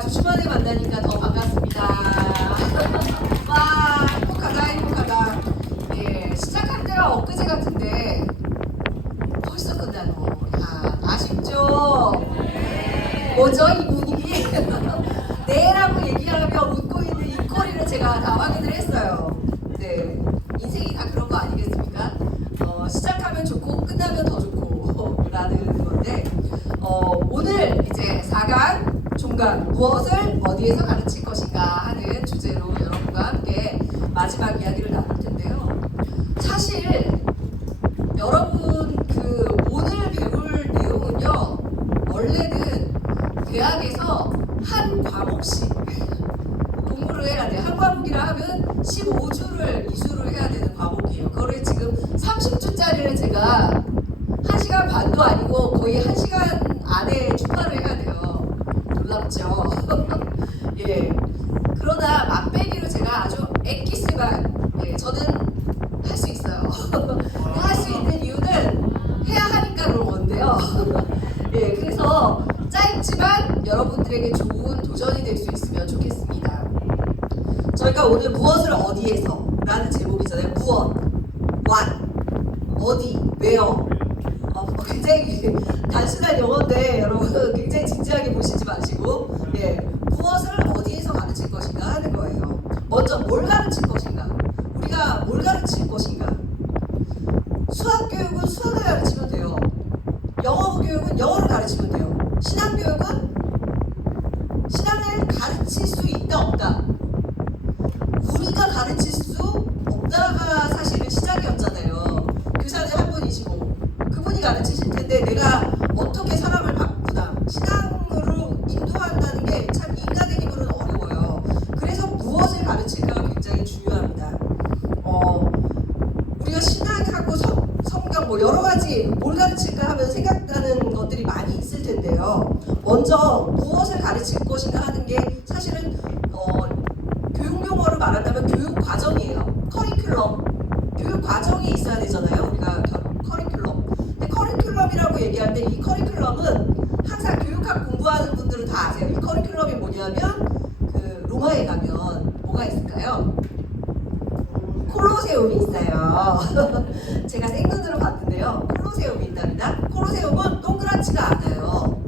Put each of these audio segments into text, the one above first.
두 주 만에 만나니까 더 반갑습니다. 와, 행복하다, 행복하다. 예, 시작한 데가 엊그제 같은데 벌써 끝나노. 야, 아쉽죠? 뭐죠, 이 분위기? 네라고 얘기하며 웃고 있는 입꼬리를 제가 다 확인을 했어요. 네, 인생이 다 그런 거 아니겠습니까? 시작하면 좋고 끝나면 더 좋고 라는 건데 오늘 이제 4강 종강 무엇을 어디에서 가르칠 것인가 하는 주제로 여러분과 함께 마지막 이야기를 나눌 텐데요. 사실 여러분 오늘 배울 내용은요, 원래는 대학에서 한 과목씩 공부를 해야 돼요. 한 과목이라 하면 15주를 이수를 해야 되는 과목이에요. 그거를 지금 30주짜리를 제가 1시간 반도 아니고 거의 1시간 안에 추가를 해야 돼요. 놀랍죠? 예. 그러나 맛배기로 제가 아주 엑기스만, 예, 저는 할 수 있어요. 할 수 있는 이유는 해야 하니까 그런 건데요. 예, 그래서 짧지만 여러분들에게 좋은 도전이 될 수 있으면 좋겠습니다. 저희가 오늘 무엇을 어디에서 라는 제목이잖아요. 무엇, what, 어디, where. 굉장히 단순한 용어인데 여러분 굉장히 진지하게 보시지 마시고, 예, 무엇을 어디에서 가르칠 것인가 하는 거예요. 먼저 뭘 가르칠 것인가, 우리가 뭘 가르칠 것인가. 수학 교육은 수학을 가르치면 돼요. 영어 교육은 영어를 가르치면 돼요. 신앙 교육은 신앙을 가르칠 수 있다 없다. 우리가 가르칠 수 없다가 사실은 시작이었잖아요. 교사는 한 분이시고 그분이 가르치실 텐데 내가 어떻게 사람을 바꾸다, 신앙으로 인도한다는 게 참 인간의 힘으로는 어려워요. 그래서 무엇을 가르칠까가 굉장히 중요합니다. 우리가 신앙하고 성경 뭐 여러 가지 뭘 가르칠까 하면 생각나는 것들이 많이 있을 텐데요. 먼저 무엇을 가르칠 것인가 하는 게 사실은 교육 용어로 말한다면 교육 과정이에요. 커리큘럼, 교육 과정이 있어야 되잖아요. 우리가 커리큘럼. 근데 커리큘럼이라고 얘기할 때 이 커리큘럼은 항상 교육학 공부하는 분들은 다 아세요. 이 커리큘럼이 뭐냐면 로마에 가면 뭐가 있을까요? 콜로세움이 있어요. 제가 생눈으로 봤는데요. 콜로세움이 있답니다. 콜로세움은 동그랗지가 않아요.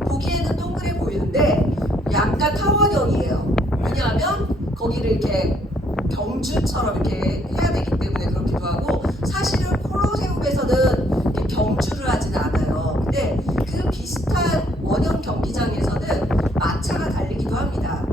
보기에는 동그래 보이는데 약간 타원형이에요. 왜냐하면 거기를 이렇게 경주처럼 이렇게 해야 되기 때문에 그렇기도 하고, 사실은 콜로세움에서는 이렇게 경주를 하지는 않아요. 근데 그 비슷한 원형 경기장에서는 마차가 달리기도 합니다.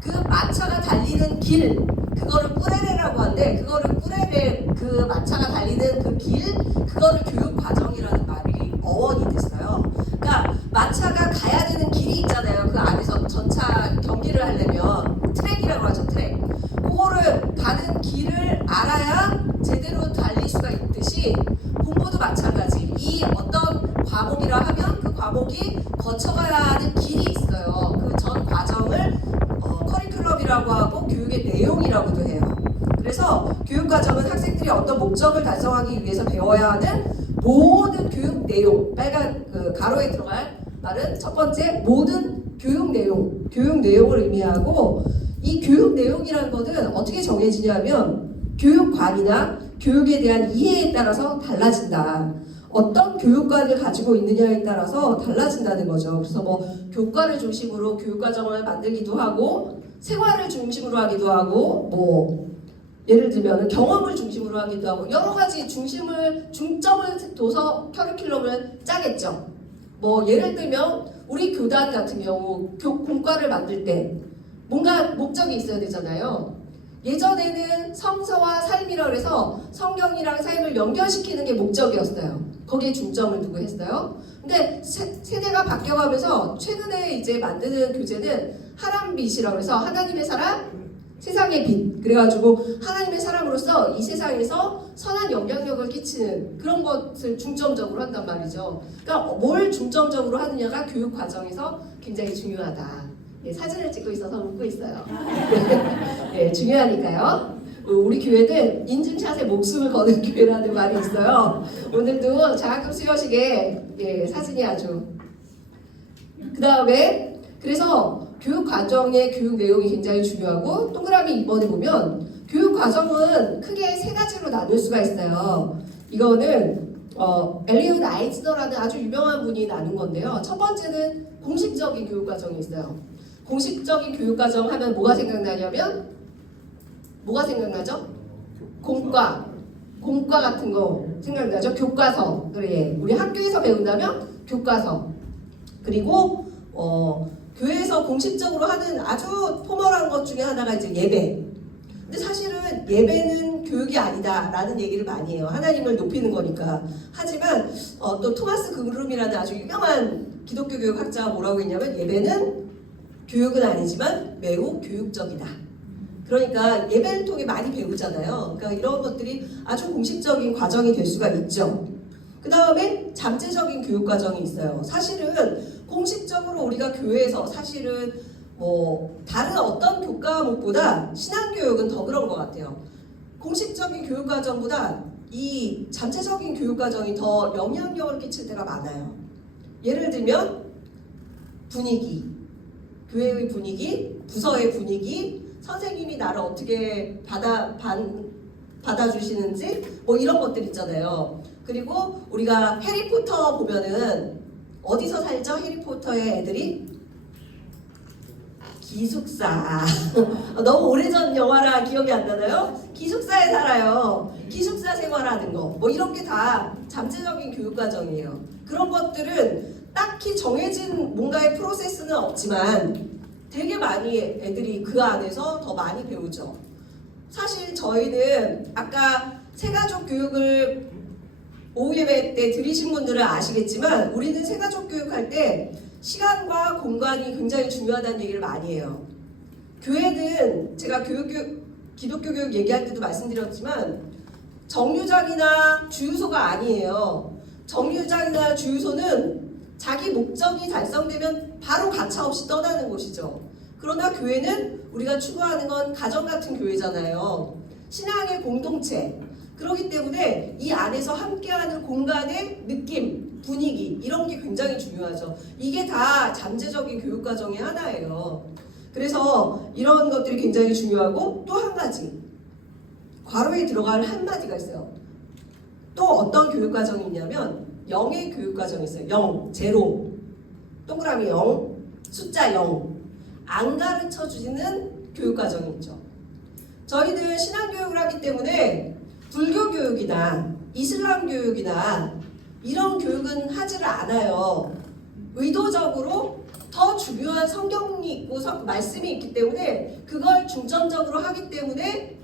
그 마차가 달리는 길, 그거를 꾸레레라고 하는데, 그거를 꾸레레, 그 마차가 달리는 그 길, 그거를 교육 과정이라는 말이 어원이 됐어요. 그러니까 마차가 가야 되는 길이 있잖아요. 그 안에서 전차 경기를 하려면 트랙이라고 하죠. 트랙. 그거를 가는 길을 알아야 제대로 달릴 수가 있듯이 공부도 마찬가지. 이 어떤 과목이라 하면 그 과목이 거쳐가야 하는 길이 있어요. 그 전 과정을 커리큘럼이라고 하고 교육의 내용이라고도 해요. 그래서 교육 과정은 학생들이 어떤 목적을 달성하기 위해서 배워야 하는 모든 교육 내용, 빨간 가로에 들어갈 말은 첫 번째 모든 교육 내용을 의미하고, 이 교육 내용이라는 것은 어떻게 정해지냐면 교육관이나 교육에 대한 이해에 따라서 달라진다. 어떤 교육관을 가지고 있느냐에 따라서 달라진다는 거죠. 그래서 뭐 교과를 중심으로 교육과정을 만들기도 하고, 생활을 중심으로 하기도 하고, 뭐 예를 들면 경험을 중심으로 하기도 하고, 여러 가지 중점을 둬서 커리큘럼을 짜겠죠. 뭐 예를 들면 우리 교단 같은 경우 공과를 만들 때 뭔가 목적이 있어야 되잖아요. 예전에는 성서와 삶이라고 해서 성경이랑 삶을 연결시키는 게 목적이었어요. 거기에 중점을 두고 했어요. 근데 세대가 바뀌어가면서 최근에 이제 만드는 교재는 하람빛이라고 해서 하나님의 사람, 세상의 빛. 그래가지고 하나님의 사람으로서 이 세상에서 선한 영향력을 끼치는 그런 것을 중점적으로 한단 말이죠. 그러니까 뭘 중점적으로 하느냐가 교육 과정에서 굉장히 중요하다. 예, 사진을 찍고 있어서 웃고 있어요. 예, 중요하니까요. 우리 교회는 인증샷에 목숨을 거는 교회라는 말이 있어요. 오늘도 장학금 수여식에, 예, 사진이 아주. 그 다음에 그래서 교육 과정의 교육 내용이 굉장히 중요하고 동그라미 2번에 보면 교육 과정은 크게 세 가지로 나눌 수가 있어요. 이거는 엘리엇 아이즈너라는 아주 유명한 분이 나눈 건데요. 첫 번째는 공식적인 교육 과정이 있어요. 공식적인 교육 과정 하면 뭐가 생각나냐면 뭐가 생각나죠? 공과 같은 거 생각나죠? 교과서. 그래, 우리 학교에서 배운다면 교과서. 그리고 교회에서 공식적으로 하는 아주 포멀한 것 중에 하나가 이제 예배. 근데 사실은 예배는 교육이 아니다라는 얘기를 많이 해요. 하나님을 높이는 거니까. 하지만 또 토마스 그룸이라는 아주 유명한 기독교 교육학자가 뭐라고 했냐면 예배는 교육은 아니지만 매우 교육적이다. 그러니까 예배를 통해 많이 배우잖아요. 그러니까 이런 것들이 아주 공식적인 과정이 될 수가 있죠. 그 다음에 잠재적인 교육 과정이 있어요. 사실은 공식적으로 우리가 교회에서 사실은 뭐 다른 어떤 교과목보다 신앙교육은 더 그런 것 같아요. 공식적인 교육 과정보다 이 잠재적인 교육 과정이 더 영향력을 끼칠 때가 많아요. 예를 들면 분위기, 교회의 분위기, 부서의 분위기, 선생님이 나를 어떻게 받아주시는지 뭐 이런 것들 있잖아요. 그리고 우리가 해리포터 보면은 어디서 살죠? 해리포터의 애들이? 기숙사. 너무 오래전 영화라 기억이 안 나나요? 기숙사에 살아요. 기숙사 생활하는 거. 뭐 이런 게 다 잠재적인 교육 과정이에요. 그런 것들은 딱히 정해진 뭔가의 프로세스는 없지만 되게 많이 애들이 그 안에서 더 많이 배우죠. 사실 저희는 아까 새가족 교육을 오후 예배 때 들으신 분들은 아시겠지만 우리는 새가족 교육할 때 시간과 공간이 굉장히 중요하다는 얘기를 많이 해요. 교회는 제가 기독교 교육 얘기할 때도 말씀드렸지만 정류장이나 주유소가 아니에요. 정류장이나 주유소는 자기 목적이 달성되면 바로 가차없이 떠나는 곳이죠. 그러나 교회는 우리가 추구하는 건 가정 같은 교회잖아요. 신앙의 공동체. 그렇기 때문에 이 안에서 함께하는 공간의 느낌, 분위기 이런 게 굉장히 중요하죠. 이게 다 잠재적인 교육 과정의 하나예요. 그래서 이런 것들이 굉장히 중요하고 또 한 가지 괄호에 들어갈 한마디가 있어요. 또 어떤 교육 과정이 있냐면 영의 교육 과정이 있어요. 0, 제로, 동그라미 0, 숫자 0. 안 가르쳐 주시는 교육 과정이 있죠. 저희는 신앙교육을 하기 때문에 불교 교육이나 이슬람 교육이나 이런 교육은 하지를 않아요. 의도적으로 더 중요한 성경이 있고 말씀이 있기 때문에 그걸 중점적으로 하기 때문에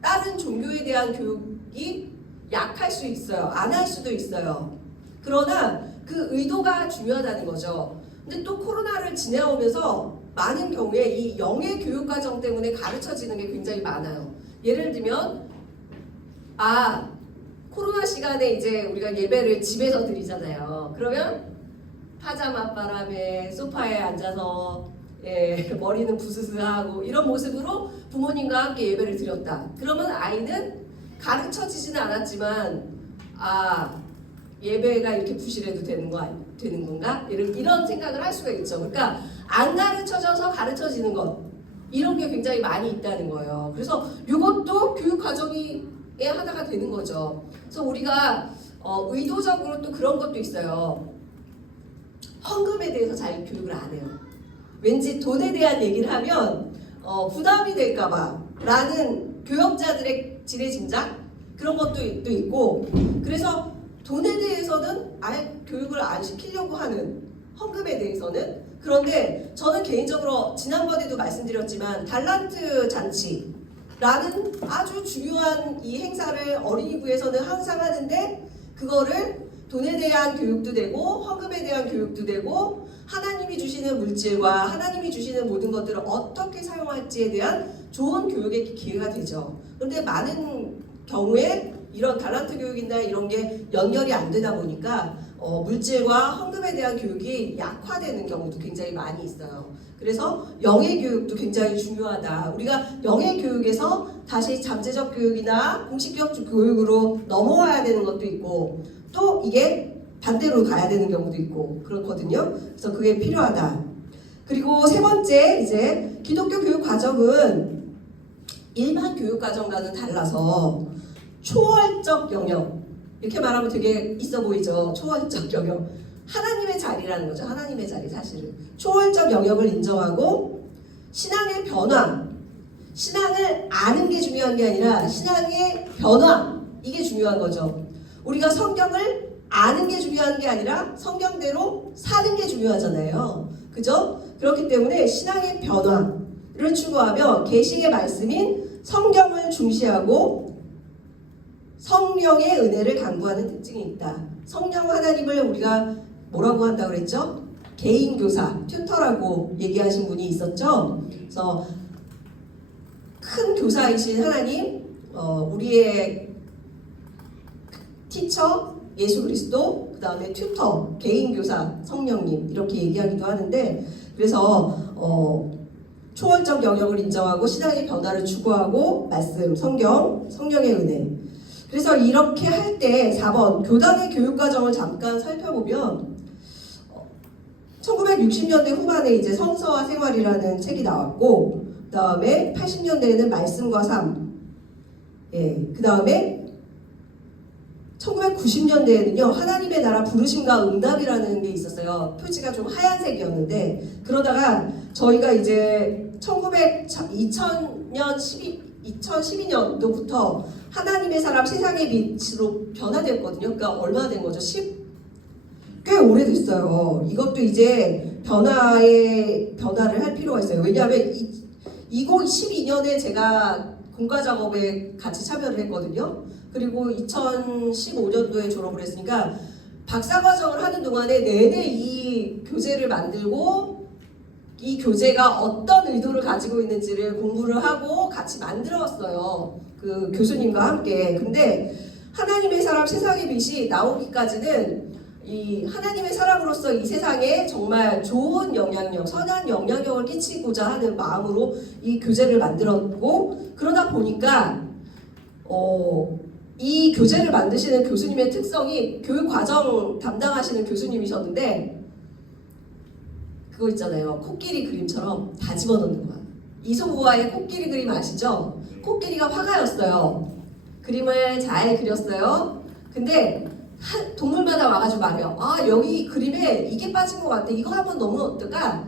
다른 종교에 대한 교육이 약할 수 있어요. 안 할 수도 있어요. 그러나 그 의도가 중요하다는 거죠. 근데 또 코로나를 지내오면서 많은 경우에 이 영의 교육 과정 때문에 가르쳐지는 게 굉장히 많아요. 예를 들면 코로나 시간에 이제 우리가 예배를 집에서 드리잖아요. 그러면 파자마 바람에 소파에 앉아서 머리는 부스스하고 이런 모습으로 부모님과 함께 예배를 드렸다. 그러면 아이는 가르쳐지지는 않았지만 예배가 이렇게 부실해도 되는 건가? 이런 생각을 할 수가 있죠. 그러니까 안 가르쳐져서 가르쳐지는 것 이런 게 굉장히 많이 있다는 거예요. 그래서 이것도 교육 과정의 하나가 되는 거죠. 그래서 우리가 의도적으로 또 그런 것도 있어요. 헌금에 대해서 잘 교육을 안 해요. 왠지 돈에 대한 얘기를 하면 부담이 될까봐 라는 교역자들의 지레짐작 그런 것도 있고 그래서 돈에 대해서는 아예 교육을 안 시키려고 하는 헌금에 대해서는 그런데 저는 개인적으로 지난번에도 말씀드렸지만 달란트 잔치라는 아주 중요한 이 행사를 어린이부에서는 항상 하는데 그거를 돈에 대한 교육도 되고 헌금에 대한 교육도 되고 하나님이 주시는 물질과 하나님이 주시는 모든 것들을 어떻게 사용할지에 대한 좋은 교육의 기회가 되죠. 그런데 많은 경우에 이런 달란트 교육이나 이런 게 연결이 안 되다 보니까 물질과 헌금에 대한 교육이 약화되는 경우도 굉장히 많이 있어요. 그래서 영의 교육도 굉장히 중요하다. 우리가 영의 교육에서 다시 잠재적 교육이나 공식적 교육으로 넘어와야 되는 것도 있고 또 이게 반대로 가야 되는 경우도 있고 그렇거든요. 그래서 그게 필요하다. 그리고 세 번째 이제 기독교 교육 과정은 일반 교육 과정과는 달라서 초월적 영역, 이렇게 말하면 되게 있어 보이죠. 초월적 영역, 하나님의 자리라는 거죠. 하나님의 자리. 사실은 초월적 영역을 인정하고 신앙의 변화, 신앙을 아는 게 중요한 게 아니라 신앙의 변화, 이게 중요한 거죠. 우리가 성경을 아는 게 중요한 게 아니라 성경대로 사는 게 중요하잖아요. 그죠? 그렇기 때문에 신앙의 변화를 추구하며 계시의 말씀인 성경을 중시하고 성령의 은혜를 강구하는 특징이 있다. 성령 하나님을 우리가 뭐라고 한다고 그랬죠? 개인 교사, 튜터라고 얘기하신 분이 있었죠. 그래서 큰 교사이신 하나님, 우리의 티처 예수 그리스도, 그 다음에 튜터 개인 교사 성령님, 이렇게 얘기하기도 하는데, 그래서 초월적 영역을 인정하고 신앙의 변화를 추구하고 말씀, 성경, 성령의 은혜. 그래서 이렇게 할 때 4번 교단의 교육 과정을 잠깐 살펴보면 1960년대 후반에 이제 성서와 생활이라는 책이 나왔고, 그 다음에 80년대에는 말씀과 삶, 그 다음에 1990년대에는요 하나님의 나라 부르심과 응답이라는 게 있었어요. 표지가 좀 하얀색이었는데, 그러다가 저희가 이제 2012년도부터 하나님의 사람 세상의 빛으로 변화됐거든요. 그러니까 얼마나 된 거죠? 꽤 오래됐어요. 이것도 이제 변화를 할 필요가 있어요. 왜냐하면 2012년에 제가 공과 작업에 같이 참여를 했거든요. 그리고 2015년도에 졸업을 했으니까 박사과정을 하는 동안에 내내 이 교재를 만들고 이 교재가 어떤 의도를 가지고 있는지를 공부를 하고 같이 만들었어요. 그 교수님과 함께. 근데 하나님의 사람 세상의 빛이 나오기까지는 이 하나님의 사람으로서 이 세상에 정말 좋은 영향력, 선한 영향력을 끼치고자 하는 마음으로 이 교재를 만들었고, 그러다 보니까 이 교재를 만드시는 교수님의 특성이 교육과정 담당하시는 교수님이셨는데, 그거 있잖아요. 코끼리 그림처럼 다 집어넣는 거야. 이소부화의 코끼리 그림 아시죠? 코끼리가 화가였어요. 그림을 잘 그렸어요. 근데 동물마다 와가지고 말해요. 아, 여기 그림에 이게 빠진 것 같아. 이거 한번 넣으면 어떨까?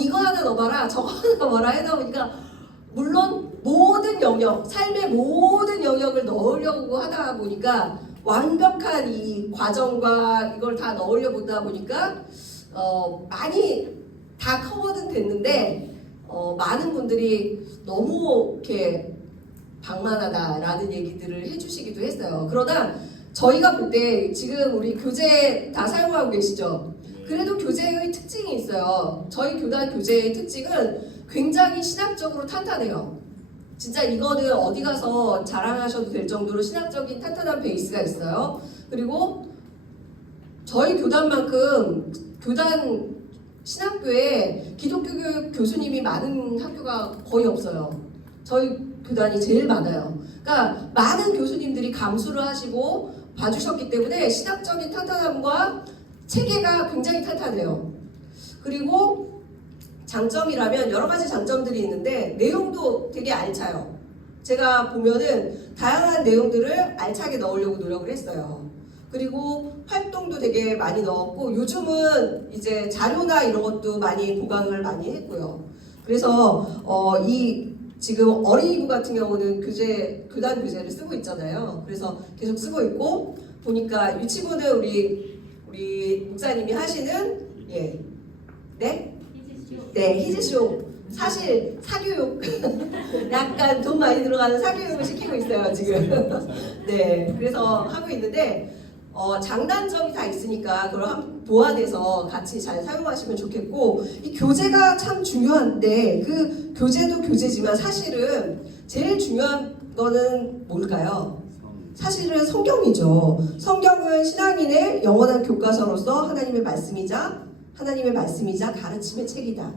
이거 하나 넣어봐라. 저거 하나 넣어봐라. 해다 보니까 물론 모든 영역, 삶의 모든 영역을 넣으려고 하다 보니까 완벽한 이 과정과 이걸 다 넣으려 보다 보니까 많이 다 커버는 됐는데 많은 분들이 너무 이렇게 방만하다라는 얘기들을 해주시기도 했어요. 그러나 저희가 볼 때 지금 우리 교재 다 사용하고 계시죠? 그래도 교재의 특징이 있어요. 저희 교단 교재의 특징은 굉장히 신학적으로 탄탄해요. 진짜 이거는 어디 가서 자랑하셔도 될 정도로 신학적인 탄탄한 베이스가 있어요. 그리고 저희 교단만큼 교단 신학교에 기독교 교육 교수님이 많은 학교가 거의 없어요. 저희 교단이 제일 많아요. 그러니까 많은 교수님들이 감수를 하시고 봐주셨기 때문에 신학적인 탄탄함과 체계가 굉장히 탄탄해요. 그리고 장점이라면 여러 가지 장점들이 있는데 내용도 되게 알차요. 제가 보면은 다양한 내용들을 알차게 넣으려고 노력을 했어요. 그리고 활동도 되게 많이 넣었고, 요즘은 이제 자료나 이런 것도 많이 보강을 많이 했고요. 그래서 이 지금 어린이부 같은 경우는 교단 교재를 쓰고 있잖아요. 그래서 계속 쓰고 있고, 보니까 유치부는 우리 목사님이 하시는 히즈쇼. 사실 사교육 약간 돈 많이 들어가는 사교육을 시키고 있어요 지금. 네, 그래서 하고 있는데 장단점이 다 있으니까 그걸 한번 보완해서 같이 잘 사용하시면 좋겠고, 이 교재가 참 중요한데 그 교재도 교재지만 사실은 제일 중요한 거는 뭘까요? 사실은 성경이죠. 성경은 신앙인의 영원한 교과서로서 하나님의 말씀이자 가르침의 책이다.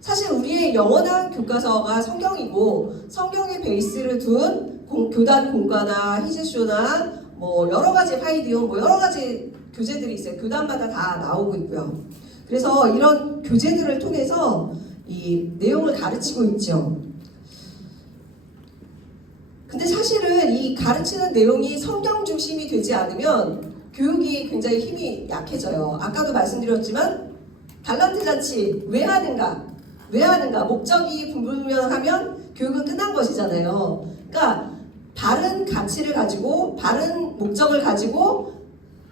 사실 우리의 영원한 교과서가 성경이고, 성경의 베이스를 둔 교단 공과나 히즈쇼나 뭐 여러 가지 하이디온, 뭐 여러 가지 교재들이 있어요. 교단마다 다 나오고 있고요. 그래서 이런 교재들을 통해서 이 내용을 가르치고 있죠. 근데 사실은 이 가르치는 내용이 성경 중심이 되지 않으면 교육이 굉장히 힘이 약해져요. 아까도 말씀드렸지만 달란트 잔치 왜 하는가? 왜 하는가? 목적이 불분명하면 교육은 끝난 것이잖아요. 그러니까 바른 가치를 가지고 바른 목적을 가지고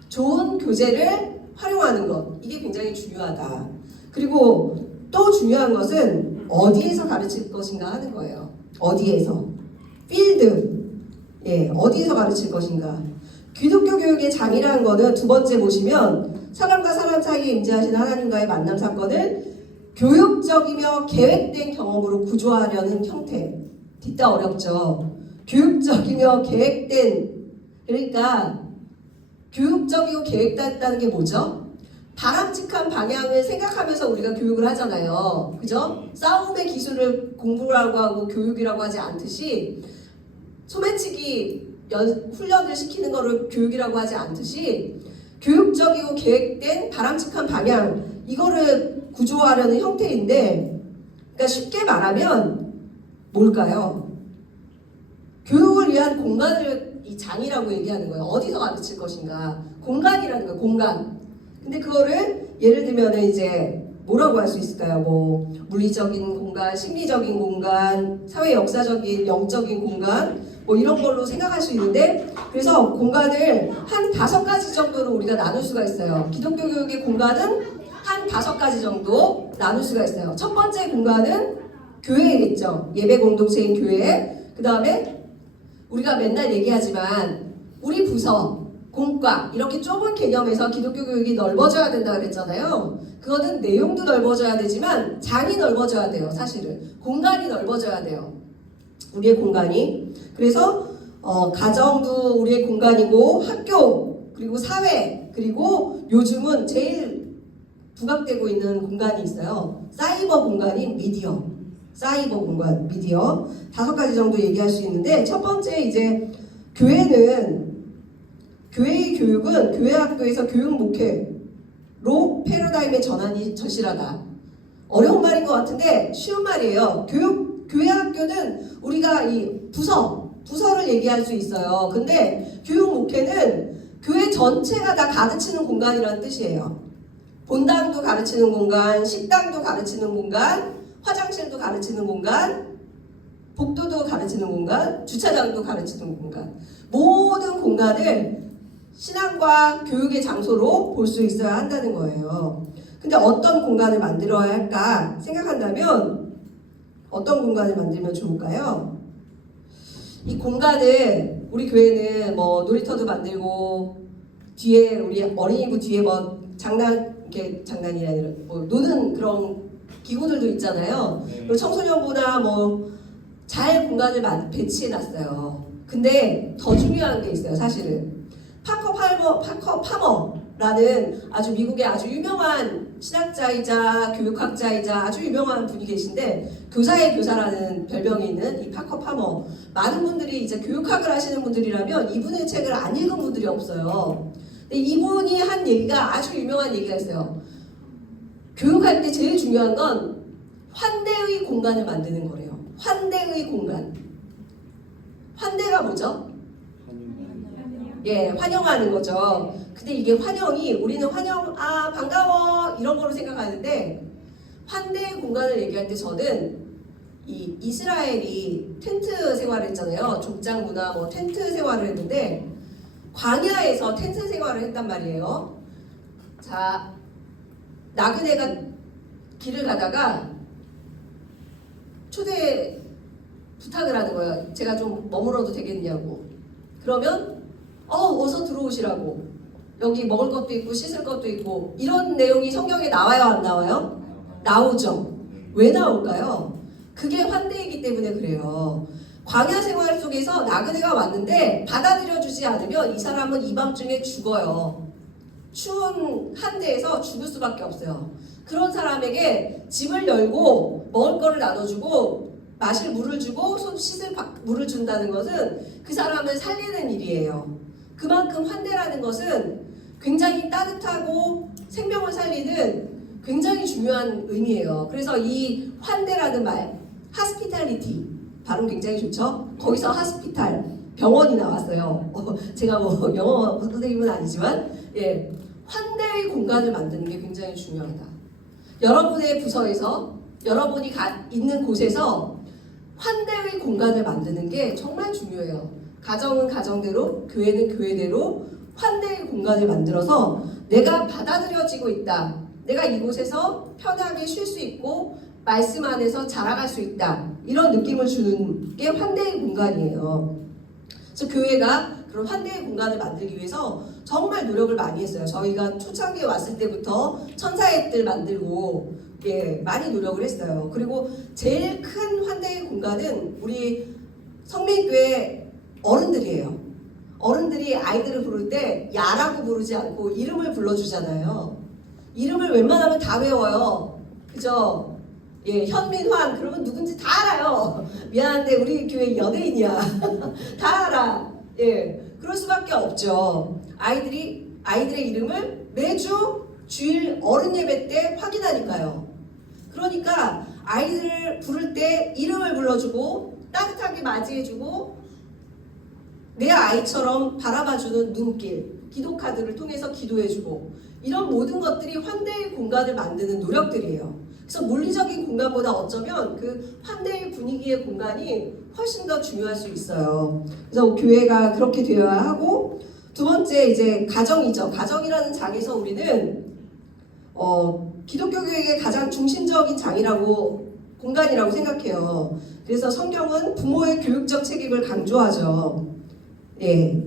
좋은 교재를 활용하는 것, 이게 굉장히 중요하다. 그리고 또 중요한 것은 어디에서 가르칠 것인가 하는 거예요. 어디에서? 필드. 예, 어디에서 가르칠 것인가. 기독교 교육의 장이라는 거는 두 번째 보시면 사람과 사람 사이에 임재하시는 하나님과의 만남 사건을 교육적이며 계획된 경험으로 구조하려는 형태. 뒷다 어렵죠. 교육적이며 계획된, 그러니까 교육적이고 계획됐다는 게 뭐죠? 바람직한 방향을 생각하면서 우리가 교육을 하잖아요. 그죠? 싸움의 기술을 공부라고 하고 교육이라고 하지 않듯이 소매치기 훈련을 시키는 거를 교육이라고 하지 않듯이 교육적이고 계획된 바람직한 방향, 이거를 구조하려는 형태인데, 그러니까 쉽게 말하면 뭘까요? 교육을 위한 공간을 이 장이라고 얘기하는 거예요. 어디서 가르칠 것인가? 공간이라는 거예요. 공간. 근데 그거를 예를 들면 이제 뭐라고 할 수 있을까요? 뭐 물리적인 공간, 심리적인 공간, 사회 역사적인 영적인 공간, 뭐 이런 걸로 생각할 수 있는데, 그래서 공간을 한 5가지 정도로 우리가 나눌 수가 있어요. 기독교 교육의 공간은 한 5가지 정도 나눌 수가 있어요. 첫 번째 공간은 교회겠죠. 예배 공동체인 교회. 그 다음에 우리가 맨날 얘기하지만 우리 부서, 공과 이렇게 좁은 개념에서 기독교 교육이 넓어져야 된다 그랬잖아요. 그거는 내용도 넓어져야 되지만 장이 넓어져야 돼요. 사실은 공간이 넓어져야 돼요. 우리의 공간이. 그래서 가정도 우리의 공간이고, 학교, 그리고 사회, 그리고 요즘은 제일 부각되고 있는 공간이 있어요. 사이버 공간인 미디어. 사이버 공간, 미디어. 5가지 정도 얘기할 수 있는데, 첫 번째 이제 교회의 교육은 교회 학교에서 교육 목회로 패러다임의 전환이 절실하다. 어려운 말인 것 같은데 쉬운 말이에요. 교회 학교는 우리가 이 부서를 얘기할 수 있어요. 근데 교육 목회는 교회 전체가 다 가르치는 공간이라는 뜻이에요. 본당도 가르치는 공간, 식당도 가르치는 공간, 화장실도 가르치는 공간, 복도도 가르치는 공간, 주차장도 가르치는 공간. 모든 공간을 신앙과 교육의 장소로 볼 수 있어야 한다는 거예요. 근데 어떤 공간을 만들어야 할까 생각한다면 어떤 공간을 만들면 좋을까요? 이 공간을 우리 교회는 뭐 놀이터도 만들고 뒤에 우리 어린이부 뒤에 뭐 장난이 아니라 뭐 노는 그런 기구들도 있잖아요. 그리고 청소년부나 뭐 잘 공간을 배치해 놨어요. 근데 더 중요한 게 있어요. 사실은 파커 파머라는 아주 미국의 아주 유명한 신학자이자 교육학자이자 아주 유명한 분이 계신데, 교사의 교사라는 별명이 있는 이 파커 파머. 많은 분들이 이제 교육학을 하시는 분들이라면 이분의 책을 안 읽은 분들이 없어요. 근데 이분이 한 얘기가 아주 유명한 얘기가 있어요. 교육할 때 제일 중요한 건 환대의 공간을 만드는 거래요. 환대의 공간. 환대가 뭐죠? 예, 환영하는 거죠. 근데 이게 환영이, 우리는 반가워 이런 거로 생각하는데, 환대의 공간을 얘기할 때 저는 이 이스라엘이 텐트 생활을 했잖아요. 족장 문화 뭐 텐트 생활을 했는데 광야에서 텐트 생활을 했단 말이에요. 자, 나그네가 길을 가다가 초대 부탁을 하는 거예요. 제가 좀 머물러도 되겠냐고. 그러면 어서 들어오시라고. 여기 먹을 것도 있고 씻을 것도 있고. 이런 내용이 성경에 나와요, 안 나와요? 나오죠. 왜 나올까요? 그게 환대이기 때문에 그래요. 광야 생활 속에서 나그네가 왔는데 받아들여주지 않으면 이 사람은 이 밤중에 죽어요. 추운 한데에서 죽을 수밖에 없어요. 그런 사람에게 집을 열고 먹을 거를 나눠주고 마실 물을 주고 손 씻을 물을 준다는 것은 그 사람을 살리는 일이에요. 그만큼 환대라는 것은 굉장히 따뜻하고 생명을 살리는 굉장히 중요한 의미예요. 그래서 이 환대라는 말, hospitality 발음 굉장히 좋죠. 거기서 hospital 병원이 나왔어요. 제가 뭐 영어 선생님은 아니지만 예, 환대의 공간을 만드는 게 굉장히 중요하다. 여러분의 부서에서 여러분이 있는 곳에서 환대의 공간을 만드는 게 정말 중요해요. 가정은 가정대로, 교회는 교회대로 환대의 공간을 만들어서 내가 받아들여지고 있다. 내가 이곳에서 편하게 쉴 수 있고 말씀 안에서 자라갈 수 있다. 이런 느낌을 주는 게 환대의 공간이에요. 그래서 교회가 그런 환대의 공간을 만들기 위해서 정말 노력을 많이 했어요. 저희가 초창기에 왔을 때부터 천사앱들 만들고 예, 많이 노력을 했어요. 그리고 제일 큰 환대의 공간은 우리 성민교회 어른들이에요. 어른들이 아이들을 부를 때 야라고 부르지 않고 이름을 불러주잖아요. 이름을 웬만하면 다 외워요. 그죠? 예, 현민환 그러면 누군지 다 알아요. 미안한데 우리 교회 연예인이야. 다 알아. 예, 그럴 수밖에 없죠. 아이들의 이름을 매주 주일 어른 예배 때 확인하니까요. 그러니까 아이들을 부를 때 이름을 불러주고 따뜻하게 맞이해주고 내 아이처럼 바라봐주는 눈길, 기도카드를 통해서 기도해주고 이런 모든 것들이 환대의 공간을 만드는 노력들이에요. 그래서 물리적인 공간보다 어쩌면 그 환대의 분위기의 공간이 훨씬 더 중요할 수 있어요. 그래서 교회가 그렇게 되어야 하고 두 번째 이제 가정이죠. 가정이라는 장에서 우리는 기독교 교회의 가장 중심적인 장이라고 공간이라고 생각해요. 그래서 성경은 부모의 교육적 책임을 강조하죠. 예.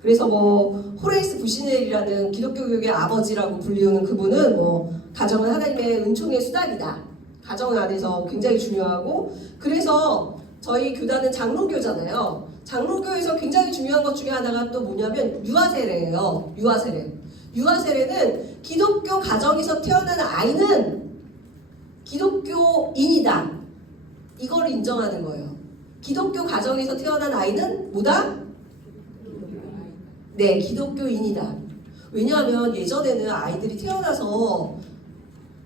그래서 뭐 호레이스 부시넬이라는 기독교 교육의 아버지라고 불리우는 그분은 뭐 가정은 하나님의 은총의 수단이다. 가정 안에서 굉장히 중요하고 그래서 저희 교단은 장로교잖아요. 장로교에서 굉장히 중요한 것 중에 하나가 또 뭐냐면 유아세례예요. 유아세례는 기독교 가정에서 태어난 아이는 기독교인이다. 이거를 인정하는 거예요. 기독교 가정에서 태어난 아이는 뭐다? 네, 기독교인이다. 왜냐하면 예전에는 아이들이 태어나서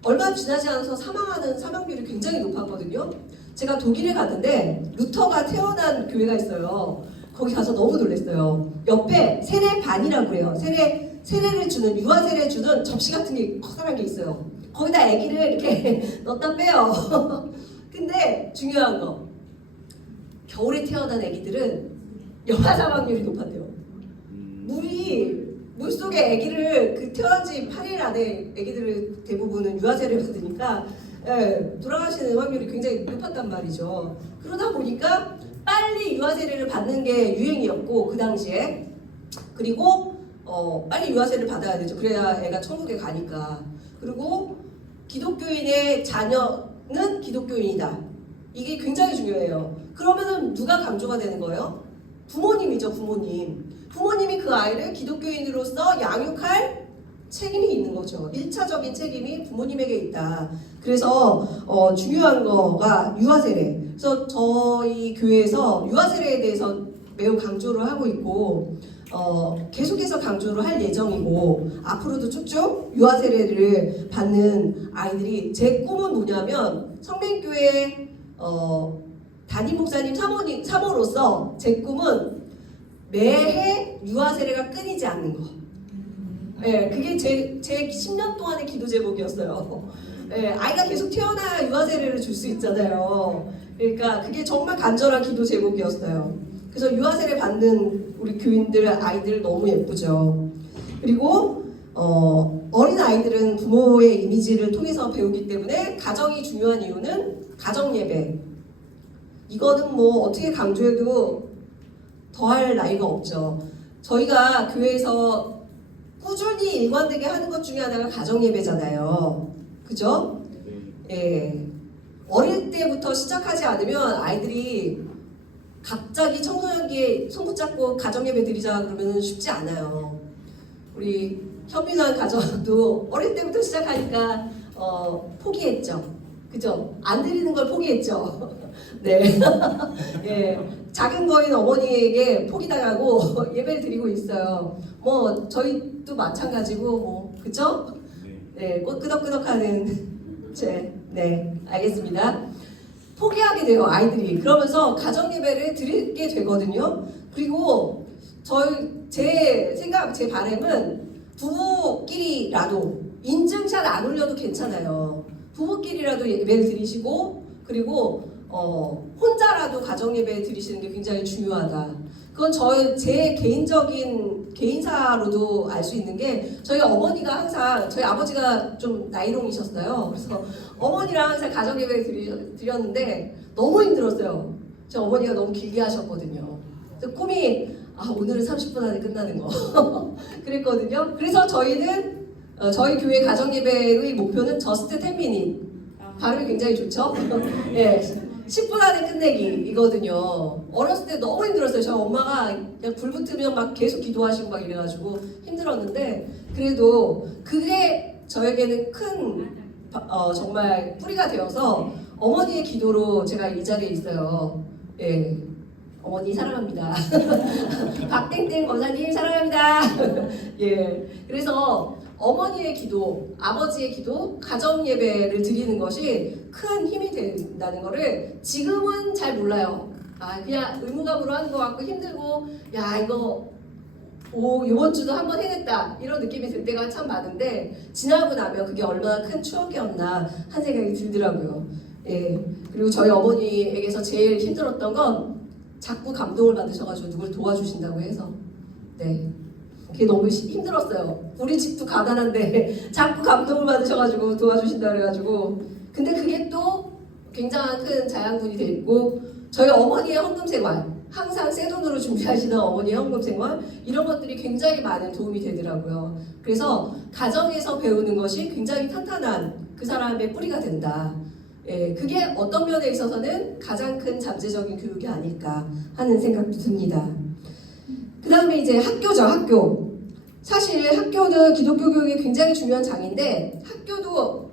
얼마 지나지 않아서 사망하는 사망률이 굉장히 높았거든요. 제가 독일에 갔는데 루터가 태어난 교회가 있어요. 거기 가서 너무 놀랐어요. 옆에 세례반이라고 그래요. 세례를 주는 유아 세례 주는 접시 같은 게 커다란 게 있어요. 거기다 아기를 이렇게 넣다 빼요. 근데 중요한 거 겨울에 태어난 아기들은 영아 사망률이 높았대요. 물속에 아기를 그 태어난 지 8일 안에 아기들을 대부분은 유아세례를 받으니까 예, 돌아가시는 확률이 굉장히 높았단 말이죠. 그러다 보니까 빨리 유아세례를 받는 게 유행이었고 그 당시에 그리고 빨리 유아세례를 받아야 되죠. 그래야 애가 천국에 가니까. 그리고 기독교인의 자녀는 기독교인이다. 이게 굉장히 중요해요. 그러면은 누가 강조가 되는 거예요? 부모님이죠, 부모님. 부모님이 그 아이를 기독교인으로서 양육할 책임이 있는 거죠. 1차적인 책임이 부모님에게 있다. 그래서 중요한 거가 유아세례. 그래서 저희 교회에서 유아세례에 대해서 매우 강조를 하고 있고 계속해서 강조를 할 예정이고 앞으로도 쭉쭉 유아세례를 받는 아이들이 제 꿈은 뭐냐면 성민교회 담임 목사님 사모로서 제 꿈은 매해 유아세례가 끊이지 않는 거. 네, 그게 제 10년 동안의 기도 제목이었어요. 네, 아이가 계속 태어나야 유아세례를 줄 수 있잖아요. 그러니까 그게 정말 간절한 기도 제목이었어요. 그래서 유아세례 받는 우리 교인들 아이들 너무 예쁘죠. 그리고 어린 아이들은 부모의 이미지를 통해서 배우기 때문에 가정이 중요한 이유는 가정 예배. 이거는 뭐 어떻게 강조해도 더할 나위가 없죠. 저희가 교회에서 꾸준히 일관되게 하는 것 중에 하나가 가정 예배잖아요. 그죠? 예. 어릴 때부터 시작하지 않으면 아이들이 갑자기 청소년기에 손 붙잡고 가정 예배 드리자 그러면 쉽지 않아요. 우리 현민환 가정도 어릴 때부터 시작하니까 포기했죠. 그죠? 안 드리는 걸 포기했죠. 네. 예. 작은 거인 어머니에게 포기당하고 예배를 드리고 있어요. 뭐 저희도 마찬가지고 뭐 그죠? 네, 꽃 끄덕끄덕하는 네, 알겠습니다. 포기하게 돼요, 아이들이. 그러면서 가정 예배를 드리게 되거든요. 그리고 제 바람은 부부끼리라도 인증샷 안 올려도 괜찮아요. 부부끼리라도 예배를 드리시고, 그리고 혼자라도 가정 예배 드리시는 게 굉장히 중요하다. 그건 제 개인적인 개인사로도 알 수 있는 게, 저희 어머니가 항상, 저희 아버지가 좀 나이롱이셨어요. 그래서 어머니랑 항상 가정 예배를 드렸는데 너무 힘들었어요. 저 어머니가 너무 길게 하셨거든요. 그래서 꿈이 오늘은 30분 안에 끝나는 거 그랬거든요. 그래서 저희는 저희 교회 가정 예배의 목표는 just 10minute. 발음이 굉장히 좋죠? 예. 10분 안에 끝내기이거든요. 어렸을 때 너무 힘들었어요. 저희 엄마가 그냥 불 붙으면 막 계속 기도하시고 막 이래가지고 힘들었는데, 그래도 그게 저에게는 큰 정말 뿌리가 되어서 어머니의 기도로 제가 이 자리에 있어요. 예. 어머니 사랑합니다. 박땡땡 권사님 사랑합니다. 예. 그래서 어머니의 기도, 아버지의 기도, 가정 예배를 드리는 것이 큰 힘이 된다는 거를 지금은 잘 몰라요. 그냥 의무감으로 하는 것 같고 힘들고, 이거 이번 주도 한번 해냈다 이런 느낌이 들 때가 참 많은데, 지나고 나면 그게 얼마나 큰 추억이었나 한 생각이 들더라고요. 예. 그리고 저희 어머니에게서 제일 힘들었던 건 자꾸 감동을 받으셔가지고 누굴 도와주신다고 해서, 네. 그게 너무 힘들었어요. 우리 집도 가난한데 자꾸 감동을 받으셔가지고 도와주신다 그래가지고. 근데 그게 또 굉장한 큰 자양분이 됐고, 저희 어머니의 헌금 생활, 항상 새 돈으로 준비하시는 어머니의 헌금 생활, 이런 것들이 굉장히 많은 도움이 되더라고요. 그래서 가정에서 배우는 것이 굉장히 탄탄한 그 사람의 뿌리가 된다. 예, 그게 어떤 면에 있어서는 가장 큰 잠재적인 교육이 아닐까 하는 생각도 듭니다. 그 다음에 이제 학교죠, 학교. 사실 학교는 기독교 교육이 굉장히 중요한 장인데, 학교도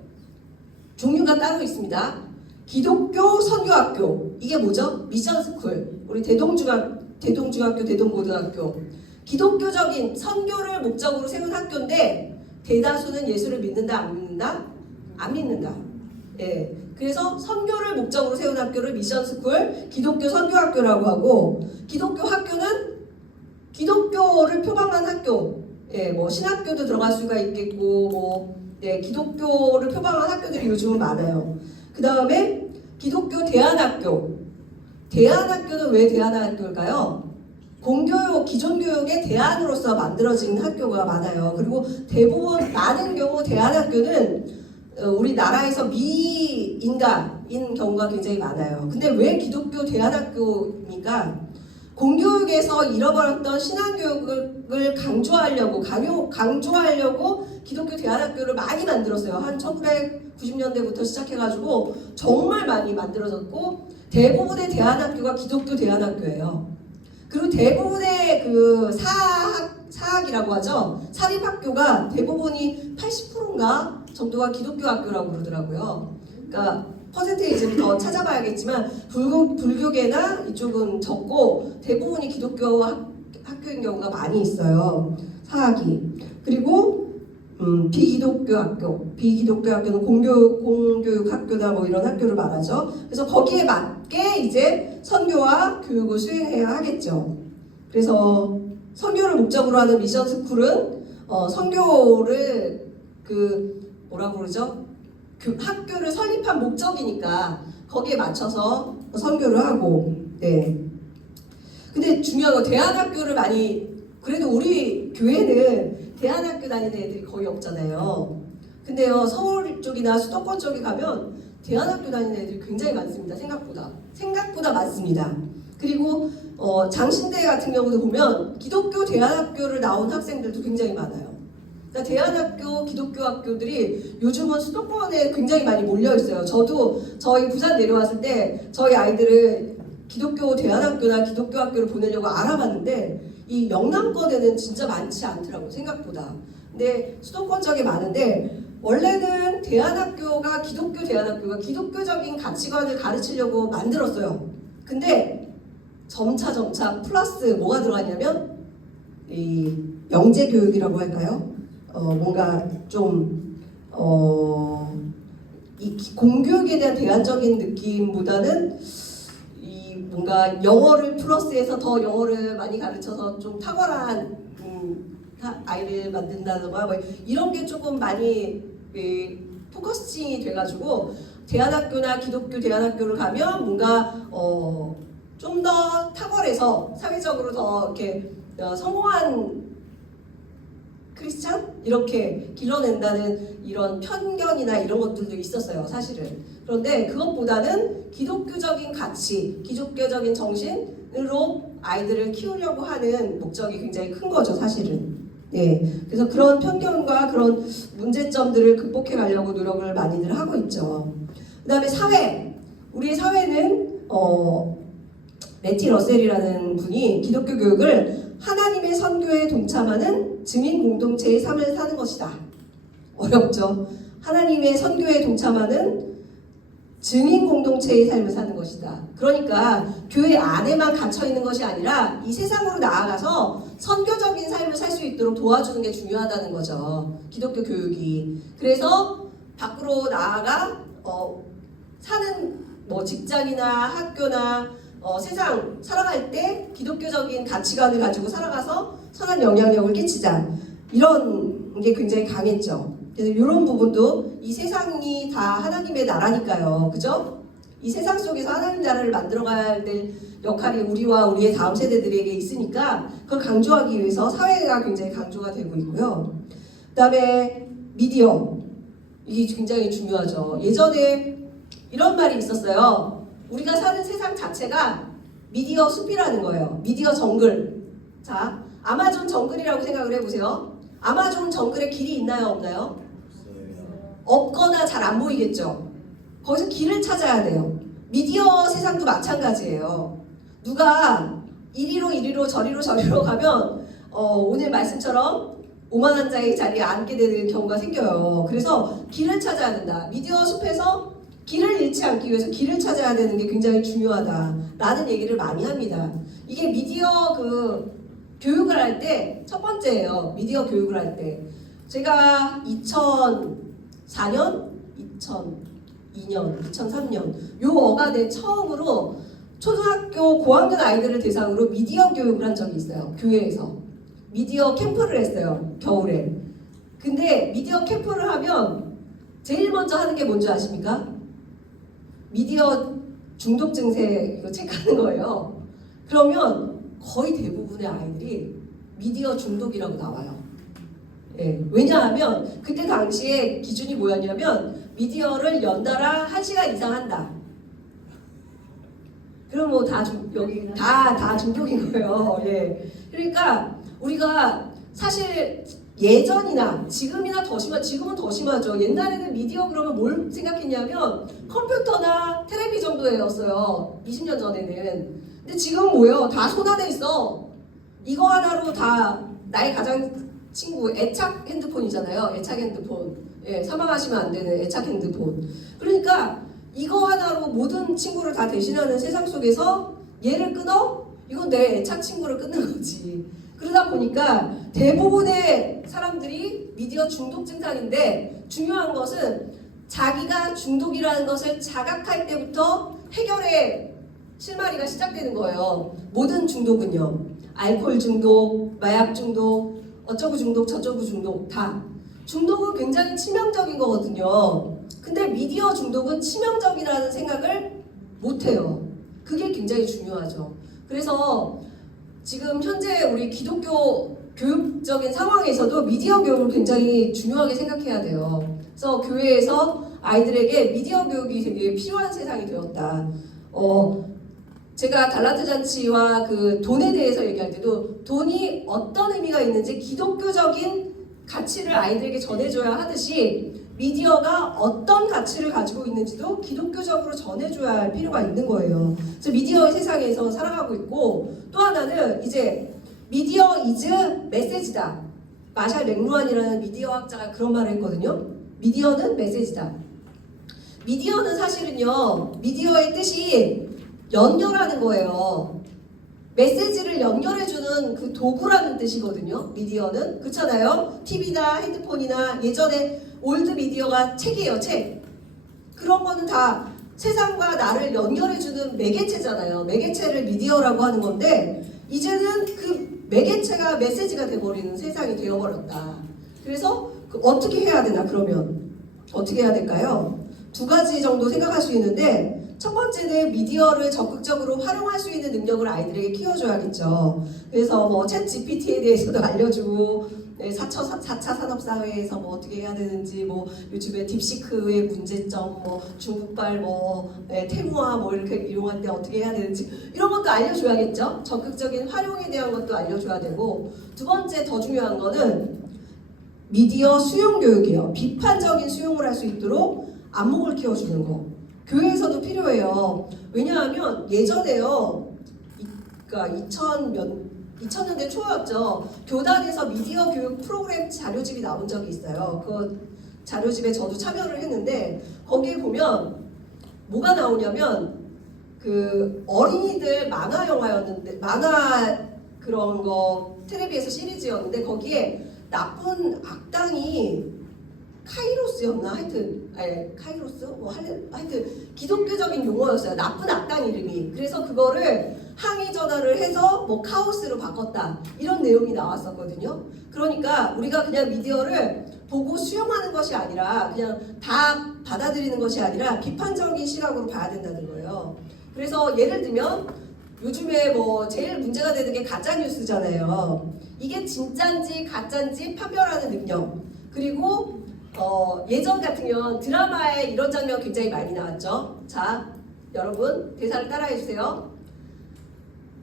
종류가 따로 있습니다. 기독교 선교학교, 이게 뭐죠? 미션스쿨, 우리 대동중학교, 대동고등학교. 기독교적인 선교를 목적으로 세운 학교인데, 대다수는 예수를 믿는다, 안 믿는다? 안 믿는다. 예. 그래서 선교를 목적으로 세운 학교를 미션스쿨, 기독교 선교학교라고 하고, 기독교 학교는 기독교를 표방한 학교, 뭐 신학교도 들어갈 수가 있겠고, 기독교를 표방한 학교들이 요즘은 많아요. 그 다음에 기독교 대안학교. 대안학교는 왜 대안학교일까요? 공교육, 기존교육의 대안으로서 만들어진 학교가 많아요. 그리고 대부분 많은 경우 대안학교는 우리나라에서 미인가인 경우가 굉장히 많아요. 근데 왜 기독교 대안학교입니까? 공교육에서 잃어버렸던 신앙교육을 강조하려고 기독교 대안학교를 많이 만들었어요. 한 1990년대부터 시작해가지고 정말 많이 만들어졌고, 대부분의 대안학교가 기독교 대안학교예요. 그리고 대부분의 그 사학이라고 하죠. 사립학교가 대부분이 80%인가 정도가 기독교 학교라고 그러더라고요. 그러니까 퍼센테이지를 더 찾아봐야겠지만 불교계나 이쪽은 적고 대부분이 기독교 학교인 경우가 많이 있어요. 사학이. 그리고 비기독교 학교는 공교육 학교다 뭐 이런 학교를 말하죠. 그래서 거기에 맞게 이제 선교와 교육을 수행해야 하겠죠. 그래서 선교를 목적으로 하는 미션 스쿨은 선교를 뭐라고 그러죠? 학교를 설립한 목적이니까 거기에 맞춰서 선교를 하고. 네. 근데 중요한 건 대안학교를 그래도 우리 교회는 대안학교 다니는 애들이 거의 없잖아요. 근데요, 서울 쪽이나 수도권 쪽에 가면 대안학교 다니는 애들이 굉장히 많습니다. 생각보다 많습니다. 그리고 장신대 같은 경우도 보면 기독교 대안학교를 나온 학생들도 굉장히 많아요. 그러니까 대안학교, 기독교 학교들이 요즘은 수도권에 굉장히 많이 몰려 있어요. 저도 저희 부산 내려왔을 때 저희 아이들을 기독교 대안학교나 기독교 학교를 보내려고 알아봤는데, 이 영남권에는 진짜 많지 않더라고요, 생각보다. 근데 수도권 쪽에 많은데, 원래는 기독교 대안학교가 기독교적인 가치관을 가르치려고 만들었어요. 근데 점차 플러스 뭐가 들어갔냐면 이 영재교육이라고 할까요? 뭔가 좀 이 공교육에 대한 대안적인 느낌보다는 이 뭔가 영어를 플러스해서 더 영어를 많이 가르쳐서 좀 탁월한 아이를 만든다던가 뭐 이런 게 조금 많이 포커싱이 돼가지고 대안학교나 기독교 대안학교를 가면 뭔가 좀 더 탁월해서 사회적으로 더 이렇게 성공한 크리스찬? 이렇게 길러낸다는 이런 편견이나 이런 것들도 있었어요, 사실은. 그런데 그것보다는 기독교적인 가치, 기독교적인 정신으로 아이들을 키우려고 하는 목적이 굉장히 큰 거죠, 사실은. 예. 그래서 그런 편견과 그런 문제점들을 극복해 가려고 노력을 많이들 하고 있죠. 그 다음에 사회. 우리의 사회는, 매티 러셀이라는 분이 기독교 교육을 하나님의 선교에 동참하는 증인 공동체의 삶을 사는 것이다. 어렵죠? 하나님의 선교에 동참하는 증인 공동체의 삶을 사는 것이다. 그러니까 교회 안에만 갇혀 있는 것이 아니라 이 세상으로 나아가서 선교적인 삶을 살 수 있도록 도와주는 게 중요하다는 거죠. 기독교 교육이. 그래서 밖으로 나아가 사는 뭐 직장이나 학교나 세상 살아갈 때 기독교적인 가치관을 가지고 살아가서 선한 영향력을 끼치자. 이런 게 굉장히 강했죠. 그래서 이런 부분도 이 세상이 다 하나님의 나라니까요. 그죠? 이 세상 속에서 하나님 나라를 만들어가야 될 역할이 우리와 우리의 다음 세대들에게 있으니까 그걸 강조하기 위해서 사회가 굉장히 강조가 되고 있고요. 그 다음에 미디어. 이게 굉장히 중요하죠. 예전에 이런 말이 있었어요. 우리가 사는 세상 자체가 미디어 숲이라는 거예요. 미디어 정글. 자, 아마존 정글이라고 생각을 해보세요. 아마존 정글에 길이 있나요, 없나요? 없거나 잘 안 보이겠죠. 거기서 길을 찾아야 돼요. 미디어 세상도 마찬가지예요. 누가 이리로 저리로 가면 오늘 말씀처럼 오만한 자의 자리에 앉게 되는 경우가 생겨요. 그래서 길을 찾아야 된다. 미디어 숲에서 길을 잃지 않기 위해서 길을 찾아야 되는 게 굉장히 중요하다라는 얘기를 많이 합니다. 이게 미디어 교육을 할 때 첫 번째예요. 미디어 교육을 할 때. 제가 2004년, 2002년, 2003년 요 어간에 처음으로 초등학교 고학년 아이들을 대상으로 미디어 교육을 한 적이 있어요. 교회에서. 미디어 캠프를 했어요. 겨울에. 근데 미디어 캠프를 하면 제일 먼저 하는 게 뭔지 아십니까? 미디어 중독 증세 이거 체크하는 거예요. 그러면 거의 대부분의 아이들이 미디어 중독이라고 나와요. 예, 왜냐하면 그때 당시에 기준이 뭐였냐면 미디어를 연달아 1시간 이상 한다. 그럼 뭐 여기 다 중독인 거예요. 예. 그러니까 우리가 사실 예전이나 지금이나 더 심한, 지금은 더 심하죠. 옛날에는 미디어 그러면 뭘 생각했냐면 컴퓨터나 텔레비 정도였어요. 20년 전에는. 근데 지금 뭐예요? 다 손 안에 있어. 이거 하나로 다 나의 가장 친구 애착 핸드폰이잖아요. 애착 핸드폰. 예, 사망하시면 안 되는 애착 핸드폰. 그러니까 이거 하나로 모든 친구를 다 대신하는 세상 속에서 얘를 끊어? 이건 내 애착 친구를 끊는 거지. 그러다 보니까 대부분의 사람들이 미디어 중독 증상인데 중요한 것은 자기가 중독이라는 것을 자각할 때부터 해결의 실마리가 시작되는 거예요. 모든 중독은요. 알코올 중독, 마약 중독, 어쩌고 중독, 저쩌고 중독 다. 중독은 굉장히 치명적인 거거든요. 근데 미디어 중독은 치명적이라는 생각을 못해요. 그게 굉장히 중요하죠. 그래서 지금 현재 우리 기독교 교육적인 상황에서도 미디어 교육을 굉장히 중요하게 생각해야 돼요. 그래서 교회에서 아이들에게 미디어 교육이 되게 필요한 세상이 되었다. 제가 달란트 잔치와 그 돈에 대해서 얘기할 때도 돈이 어떤 의미가 있는지 기독교적인 가치를 아이들에게 전해줘야 하듯이 미디어가 어떤 가치를 가지고 있는지도 기독교적으로 전해줘야 할 필요가 있는 거예요. 그래서 미디어의 세상에서 살아가고 있고 또 하나는 이제 미디어 이즈 메시지다. 마샬 맥루안이라는 미디어 학자가 그런 말을 했거든요. 미디어는 메시지다. 미디어는 사실은요. 미디어의 뜻이 연결하는 거예요. 메시지를 연결해주는 그 도구라는 뜻이거든요. 미디어는 그렇잖아요. TV나 핸드폰이나 예전에 올드 미디어가 책이에요. 책. 그런 거는 다 세상과 나를 연결해주는 매개체잖아요. 매개체를 미디어라고 하는 건데 이제는 그 매개체가 메시지가 돼버리는 세상이 되어버렸다. 그래서 어떻게 해야 되나 그러면 어떻게 해야 될까요? 두 가지 정도 생각할 수 있는데 첫 번째는 미디어를 적극적으로 활용할 수 있는 능력을 아이들에게 키워줘야겠죠. 그래서 뭐 챗 GPT에 대해서도 알려주고 4차 산업사회에서 뭐 어떻게 해야 되는지 뭐 요즘에 딥시크의 문제점 뭐 중국발 뭐 테무아 뭐 이렇게 이용할 때 어떻게 해야 되는지 이런 것도 알려줘야겠죠. 적극적인 활용에 대한 것도 알려줘야 되고 두 번째 더 중요한 거는 미디어 수용 교육이에요. 비판적인 수용을 할 수 있도록 안목을 키워주는 거. 교회에서도 필요해요. 왜냐하면 예전에요. 그러니까 2000년대 초였죠. 교단에서 미디어 교육 프로그램 자료집이 나온 적이 있어요. 그 자료집에 저도 참여를 했는데 거기에 보면 뭐가 나오냐면 그 어린이들 만화 영화였는데 만화 그런 거 텔레비에서 시리즈였는데 거기에 나쁜 악당이 카이로스였나 하여튼 카이로스 뭐 하여튼 기독교적인 용어였어요. 나쁜 악당 이름이. 그래서 그거를 항의 전화를 해서 뭐 카오스로 바꿨다 이런 내용이 나왔었거든요. 그러니까 우리가 그냥 미디어를 보고 수용하는 것이 아니라 그냥 다 받아들이는 것이 아니라 비판적인 시각으로 봐야 된다는 거예요. 그래서 예를 들면 요즘에 뭐 제일 문제가 되는 게 가짜 뉴스잖아요. 이게 진짜인지 가짜인지 판별하는 능력. 그리고 예전 같으면 드라마에 이런 장면 굉장히 많이 나왔죠. 자, 여러분 대사를 따라해 주세요.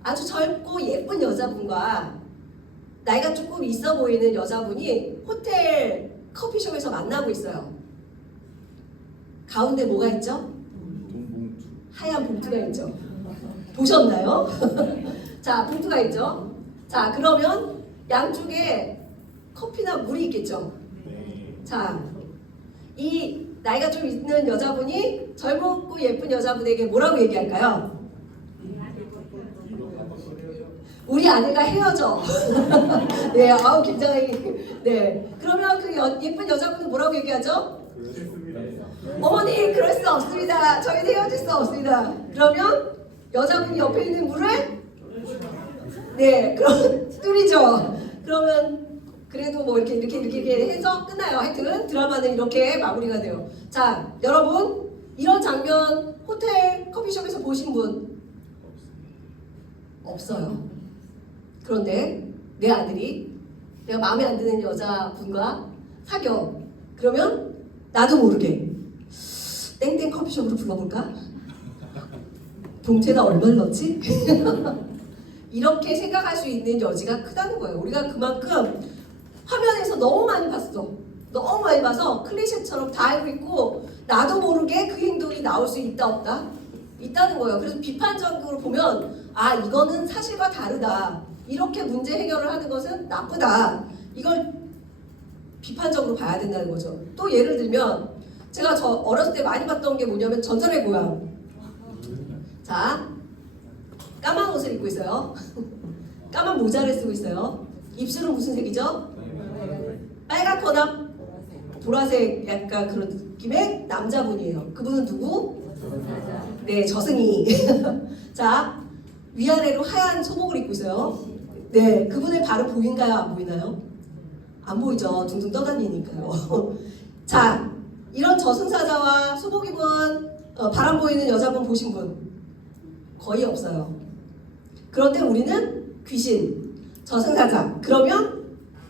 아주 젊고 예쁜 여자분과 나이가 조금 있어 보이는 여자분이 호텔 커피숍에서 만나고 있어요. 가운데 뭐가 있죠? 하얀 봉투가 있죠. 보셨나요? 자, 봉투가 있죠. 자, 그러면 양쪽에 커피나 물이 있겠죠. 자, 이 나이가 좀 있는 여자분이 젊고 예쁜 여자분에게 뭐라고 얘기할까요? 우리 아내가 헤어져. 네, 아우 굉장히 네. 그러면 그 예쁜 여자분은 뭐라고 얘기하죠? 어머니, 그럴 수 없습니다. 저희는 헤어질 수 없습니다. 그러면 여자분이 옆에 있는 물을 네, 그럼 뚫리죠. 그러면 그래도 뭐 이렇게 해서 끝나요. 하여튼 드라마는 이렇게 마무리가 돼요. 자, 여러분 이런 장면 호텔 커피숍에서 보신 분 없어요. 그런데 내 아들이 내가 마음에 안 드는 여자분과 사겨. 그러면 나도 모르게 땡땡 커피숍으로 불러볼까? 봉투에다 얼마를 넣지? 이렇게 생각할 수 있는 여지가 크다는 거예요. 우리가 그만큼 화면에서 너무 많이 봤어. 너무 많이 봐서 클리셰처럼 다 알고 있고 나도 모르게 그 행동이 나올 수 있다 없다? 있다는 거예요. 그래서 비판적으로 보면 아, 이거는 사실과 다르다. 이렇게 문제 해결을 하는 것은 나쁘다. 이걸 비판적으로 봐야 된다는 거죠. 또 예를 들면 제가 저 어렸을 때 많이 봤던 게 뭐냐면 전설의 고향. 자, 까만 옷을 입고 있어요. 까만 모자를 쓰고 있어요. 입술은 무슨 색이죠? 빨갛거나 보라색 약간 그런 느낌의 남자분이에요. 그분은 누구? 네, 저승이. 자, 위아래로 하얀 소복을 입고 있어요. 네, 그분의 발은 보인가요? 안 보이나요? 안 보이죠. 둥둥 떠다니니까요. 자, 이런 저승사자와 소복 입은 바람 보이는 여자분 보신 분 거의 없어요. 그런데 우리는 귀신, 저승사자 그러면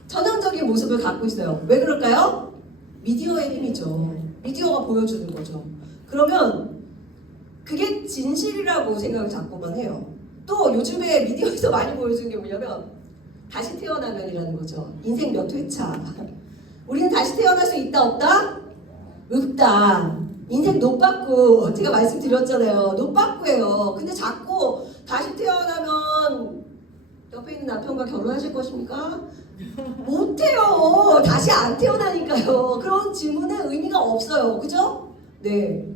전형적인 모습을 갖고 있어요. 왜 그럴까요? 미디어의 힘이죠. 미디어가 보여주는 거죠. 그러면 그게 진실이라고 생각을 자꾸만 해요. 또 요즘에 미디어에서 많이 보여주는 게 뭐냐면 다시 태어나면이라는 거죠. 인생 몇 회차. 우리는 다시 태어날 수 있다 없다? 없다. 인생 노빠꾸. 제가 말씀드렸잖아요. 노빠꾸예요. 근데 자꾸 다시 태어나면 옆에 있는 남편과 결혼하실 것입니까? 못해요. 다시 안 태어나니까요. 그런 질문에 의미가 없어요. 그죠? 네.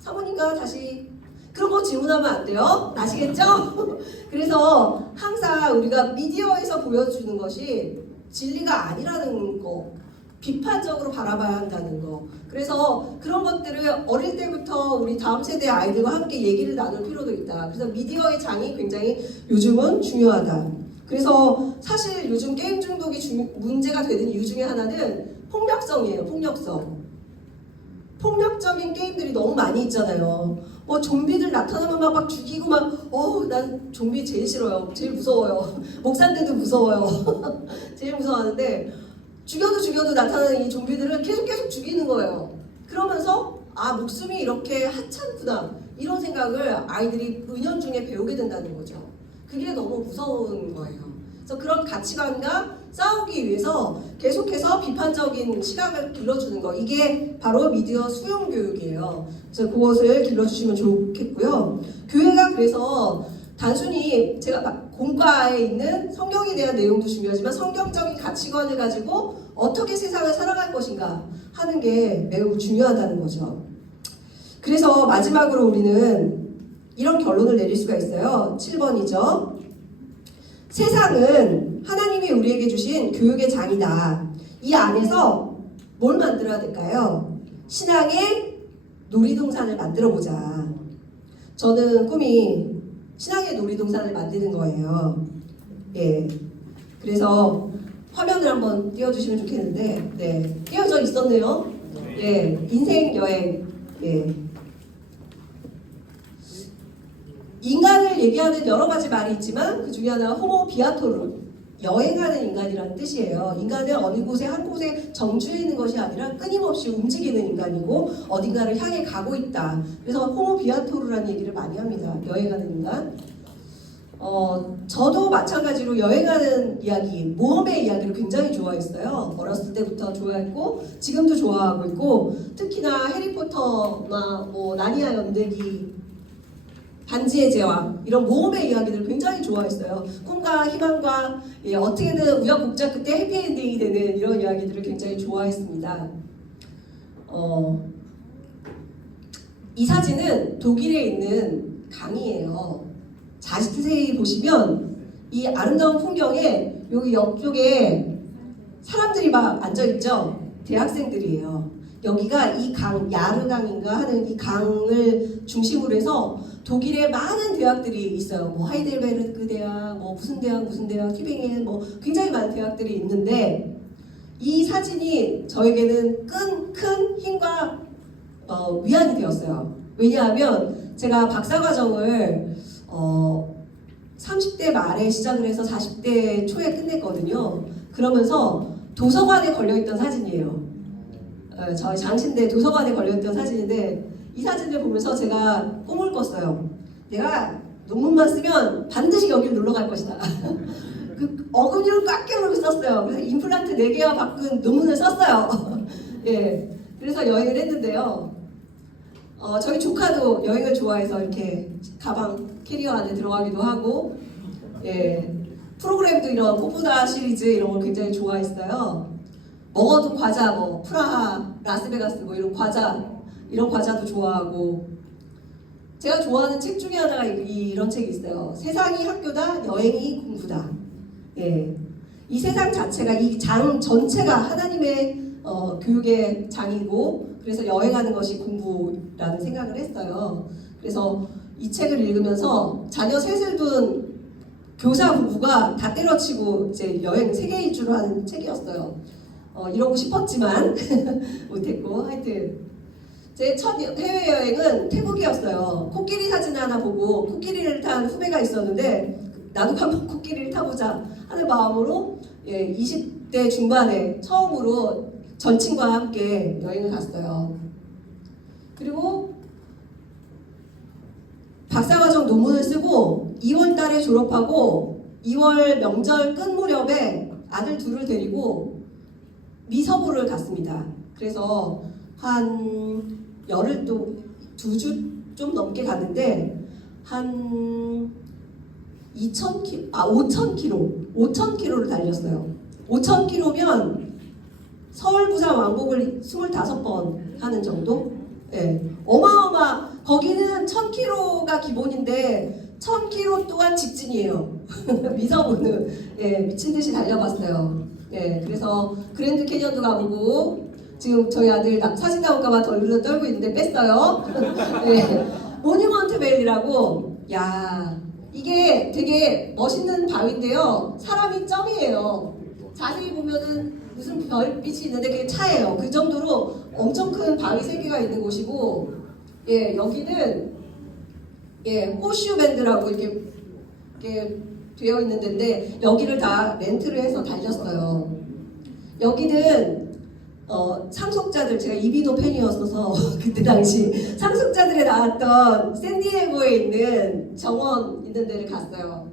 사모님과 다시 그런 거 질문하면 안 돼요. 아시겠죠? 그래서 항상 우리가 미디어에서 보여주는 것이 진리가 아니라는 거, 비판적으로 바라봐야 한다는 거. 그래서 그런 것들을 어릴 때부터 우리 다음 세대 아이들과 함께 얘기를 나눌 필요도 있다. 그래서 미디어의 장이 굉장히 요즘은 중요하다. 그래서 사실 요즘 게임 중독이 문제가 되는 이유 중에 하나는 폭력성이에요. 폭력적인 게임들이 너무 많이 있잖아요. 뭐 좀비들 나타나면 막 죽이고 난 좀비 제일 싫어요. 제일 무서워요. 목사인데도 무서워요. 제일 무서워하는데 죽여도 나타나는 이 좀비들을 계속 죽이는 거예요. 그러면서 목숨이 이렇게 하찮구나 이런 생각을 아이들이 은연중에 배우게 된다는 거죠. 그게 너무 무서운 거예요. 그래서 그런 가치관과 싸우기 위해서 계속해서 비판적인 시각을 길러주는 거, 이게 바로 미디어 수용 교육이에요. 그래서 그것을 길러주시면 좋겠고요. 교회가 그래서 단순히 제가 공과에 있는 성경에 대한 내용도 중요하지만 성경적인 가치관을 가지고 어떻게 세상을 살아갈 것인가 하는 게 매우 중요하다는 거죠. 그래서 마지막으로 우리는 이런 결론을 내릴 수가 있어요. 7번이죠. 세상은 하나님이 우리에게 주신 교육의 장이다. 이 안에서 뭘 만들어야 될까요? 신앙의 놀이동산을 만들어 보자. 저는 꿈이 신앙의 놀이동산을 만드는 거예요. 예. 그래서 화면을 한번 띄워주시면 좋겠는데, 네. 띄워져 있었네요. 예. 인생 여행. 예. 인간을 얘기하는 여러 가지 말이 있지만 그 중에 하나가 호모 비아토르, 여행하는 인간이라는 뜻이에요. 인간은 어느 곳에 한 곳에 정주해 있는 것이 아니라 끊임없이 움직이는 인간이고 어딘가를 향해 가고 있다. 그래서 호모 비아토르라는 얘기를 많이 합니다. 여행하는 인간. 저도 마찬가지로 여행하는 이야기, 모험의 이야기를 굉장히 좋아했어요. 어렸을 때부터 좋아했고 지금도 좋아하고 있고, 특히나 해리포터나 나니아 연대기, 반지의 제왕, 이런 모험의 이야기들을 굉장히 좋아했어요. 꿈과 희망과 어떻게든 우여곡절 끝에 해피엔딩이 되는 이런 이야기들을 굉장히 좋아했습니다. 이 사진은 독일에 있는 강이에요. 자세히 보시면 이 아름다운 풍경에 여기 옆쪽에 사람들이 막 앉아있죠? 대학생들이에요. 여기가 이 강, 야르강인가 하는 이 강을 중심으로 해서 독일에 많은 대학들이 있어요. 하이델베르크 대학, 무슨 대학, 튜빙겐, 굉장히 많은 대학들이 있는데, 이 사진이 저에게는 큰 힘과 위안이 되었어요. 왜냐하면 제가 박사과정을 30대 말에 시작을 해서 40대 초에 끝냈거든요. 그러면서 도서관에 걸려있던 사진이에요. 저희 장신대 도서관에 걸려있던 사진인데, 이 사진을 보면서 제가 꿈을 꿨어요. 내가 논문만 쓰면 반드시 여기를 놀러 갈 것이다. 그 어금니를 꽉 깨물고 썼어요. 그래서 임플란트 4개와 바꾼 논문을 썼어요. 예, 그래서 여행을 했는데요. 저희 조카도 여행을 좋아해서 이렇게 가방 캐리어 안에 들어가기도 하고, 예, 프로그램도 이런 꽃보다 시리즈 이런 걸 굉장히 좋아했어요. 먹어도 과자, 프라하, 라스베가스 이런 과자도 좋아하고, 제가 좋아하는 책 중에 하나가 이런 책이 있어요. 세상이 학교다, 여행이 공부다. 예, 이 세상 자체가, 이 장 전체가 하나님의 교육의 장이고, 그래서 여행하는 것이 공부라는 생각을 했어요. 그래서 이 책을 읽으면서 자녀 셋을 둔 교사 부부가 다 때려치고 이제 여행 세계 일주를 하는 책이었어요. 이러고 싶었지만 못했고, 하여튼 제 첫 해외여행은 태국이었어요. 코끼리 사진 하나 보고 코끼리를 탄 후배가 있었는데, 나도 한번 코끼리를 타보자 하는 마음으로 20대 중반에 처음으로 전친과 함께 여행을 갔어요. 그리고 박사과정 논문을 쓰고 2월 달에 졸업하고 2월 명절 끝 무렵에 아들 둘을 데리고 미서부를 갔습니다. 그래서 한 열흘 또 2주 좀 넘게 갔는데 한 5,000km를 달렸어요. 5,000km면 서울 부산 왕복을 25번 하는 정도? 예, 어마어마. 거기는 1000km가 기본인데 1000km 또한 직진이에요. 미서부는 예, 미친 듯이 달려봤어요. 예, 그래서 그랜드 캐년도 가보고 지금 저희 아들 사진 나올까봐 덜덜 떨고 있는데 뺐어요. 예, 모니먼트 밸리라고. 야, 이게 되게 멋있는 바위인데요. 사람이 점이에요. 자세히 보면은 무슨 별빛이 있는데 그게 차예요. 그 정도로 엄청 큰 바위 3개가 있는 곳이고, 예, 여기는 예, 호슈 밴드라고 이렇게 되어 있는 데인데 여기를 다 렌트를 해서 달렸어요. 여기는 상속자들, 제가 이비도 팬이었어서 그때 당시 상속자들에 나왔던 샌디에고에 있는 정원 있는 데를 갔어요.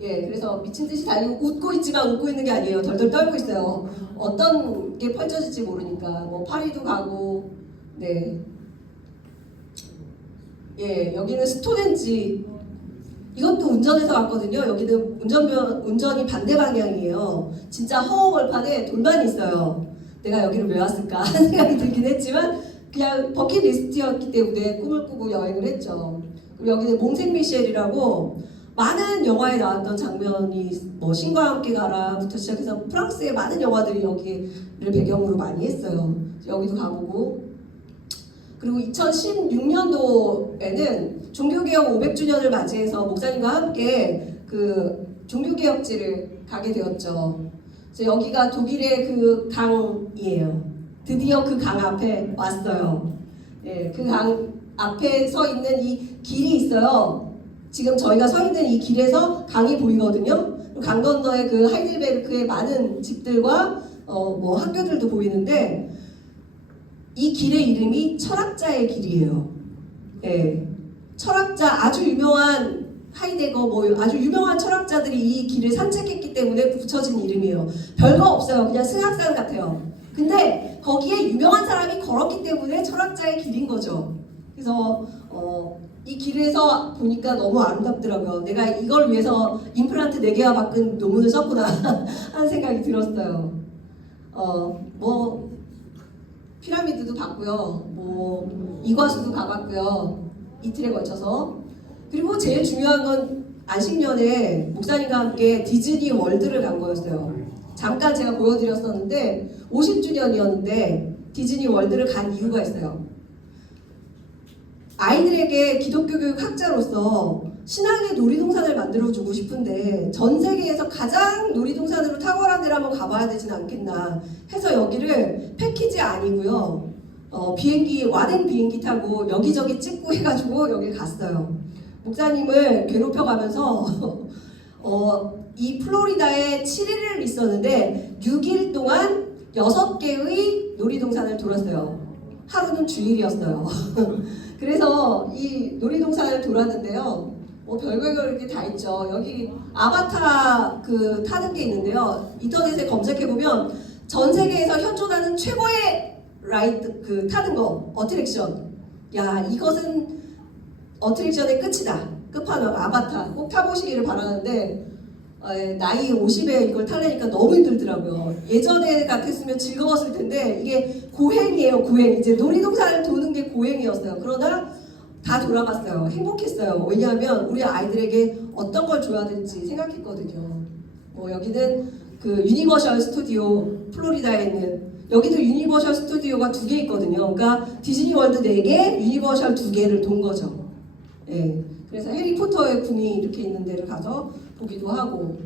예, 그래서 미친 듯이 달리고 웃고 있지만 웃고 있는 게 아니에요. 덜덜 떨고 있어요. 어떤 게 펼쳐질지 모르니까. 뭐 파리도 가고, 네. 예, 여기는 스톤헨지. 이것도 운전해서 갔거든요. 여기는 운전이 반대 방향이에요. 진짜 허허벌판에 돌만 있어요. 내가 여기를 왜 왔을까 하는 생각이 들긴 했지만 그냥 버킷리스트였기 때문에 꿈을 꾸고 여행을 했죠. 그리고 여기는 몽생미셸이라고 많은 영화에 나왔던 장면이 뭐 신과 함께 가라부터 시작해서 프랑스의 많은 영화들이 여기를 배경으로 많이 했어요. 여기도 가보고, 그리고 2016년도에는 종교개혁 500주년을 맞이해서 목사님과 함께 그 종교개혁지를 가게 되었죠. 그래서 여기가 독일의 그 강이에요. 드디어 그 강 앞에 왔어요. 예, 그 강 앞에 서 있는 이 길이 있어요. 지금 저희가 서 있는 이 길에서 강이 보이거든요. 강 건너에 그 하이델베르크의 많은 집들과 뭐 학교들도 보이는데 이 길의 이름이 철학자의 길이에요. 예, 철학자, 아주 유명한 하이데거 뭐 아주 유명한 철학자들이 이 길을 산책했기 때문에 붙여진 이름이에요. 별거 없어요. 그냥 승합산 같아요. 근데 거기에 유명한 사람이 걸었기 때문에 철학자의 길인 거죠. 그래서 이 길에서 보니까 너무 아름답더라고요. 내가 이걸 위해서 임플란트 4개와 바꾼 논문을 썼구나 하는 생각이 들었어요. 뭐 피라미드도 봤고요. 뭐 이과수도 가봤고요. 이틀에 걸쳐서. 그리고 제일 중요한 건 안식년에 목사님과 함께 디즈니 월드를 간 거였어요. 잠깐 제가 보여드렸었는데 50주년이었는데 디즈니 월드를 간 이유가 있어요. 아이들에게 기독교 교육 학자로서 신앙의 놀이동산을 만들어주고 싶은데 전 세계에서 가장 놀이동산으로 탁월한 데를 한번 가봐야 되진 않겠나 해서 여기를 패키지 아니고요. 비행기, 와댕 비행기 타고 여기저기 찍고 해가지고 여기 갔어요. 목사님을 괴롭혀가면서 이 플로리다에 7일을 있었는데 6일 동안 6개의 놀이동산을 돌았어요. 하루는 주일이었어요. 그래서 이 놀이동산을 돌았는데요. 뭐 별걸 이렇게 다 있죠. 여기 아바타 그 타는 게 있는데요. 인터넷에 검색해보면 전 세계에서 현존하는 최고의 라이드 그 타는 거 어트랙션. 야, 이것은 어트랙션의 끝이다. 끝판왕 아바타 꼭 타보시기를 바라는데 나이 50에 이걸 타려니까 너무 힘들더라고요. 예전에 같았으면 즐거웠을 텐데 이게 고행이에요. 고행. 이제 놀이동산을 도는 게 고행이었어요. 그러나 다 돌아갔어요. 행복했어요. 왜냐하면 우리 아이들에게 어떤 걸 줘야 될지 생각했거든요. 여기는 그 유니버셜 스튜디오, 플로리다에 있는, 여기도 유니버셜 스튜디오가 2개 있거든요. 그러니까 디즈니 월드 4개, 유니버셜 2개를 돈 거죠. 예. 그래서 해리포터의 궁이 이렇게 있는 데를 가서 보기도 하고.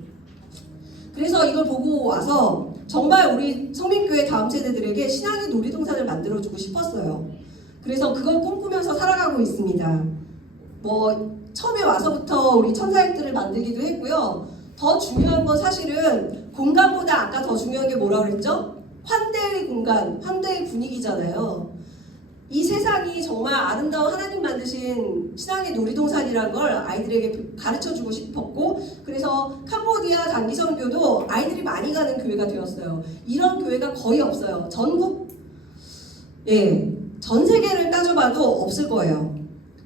그래서 이걸 보고 와서 정말 우리 성민교회 다음 세대들에게 신앙의 놀이동산을 만들어주고 싶었어요. 그래서 그걸 꿈꾸면서 살아가고 있습니다. 뭐 처음에 와서부터 우리 천사획들을 만들기도 했고요. 더 중요한 건 사실은 공간보다 아까 더 중요한 게 뭐라고 그랬죠? 환대의 공간, 환대의 분위기잖아요. 이 세상이 정말 아름다운 하나님 만드신 신앙의 놀이동산이라는 걸 아이들에게 가르쳐주고 싶었고, 그래서 캄보디아 단기 선교도 아이들이 많이 가는 교회가 되었어요. 이런 교회가 거의 없어요. 전국, 전 세계를 따져봐도 없을 거예요.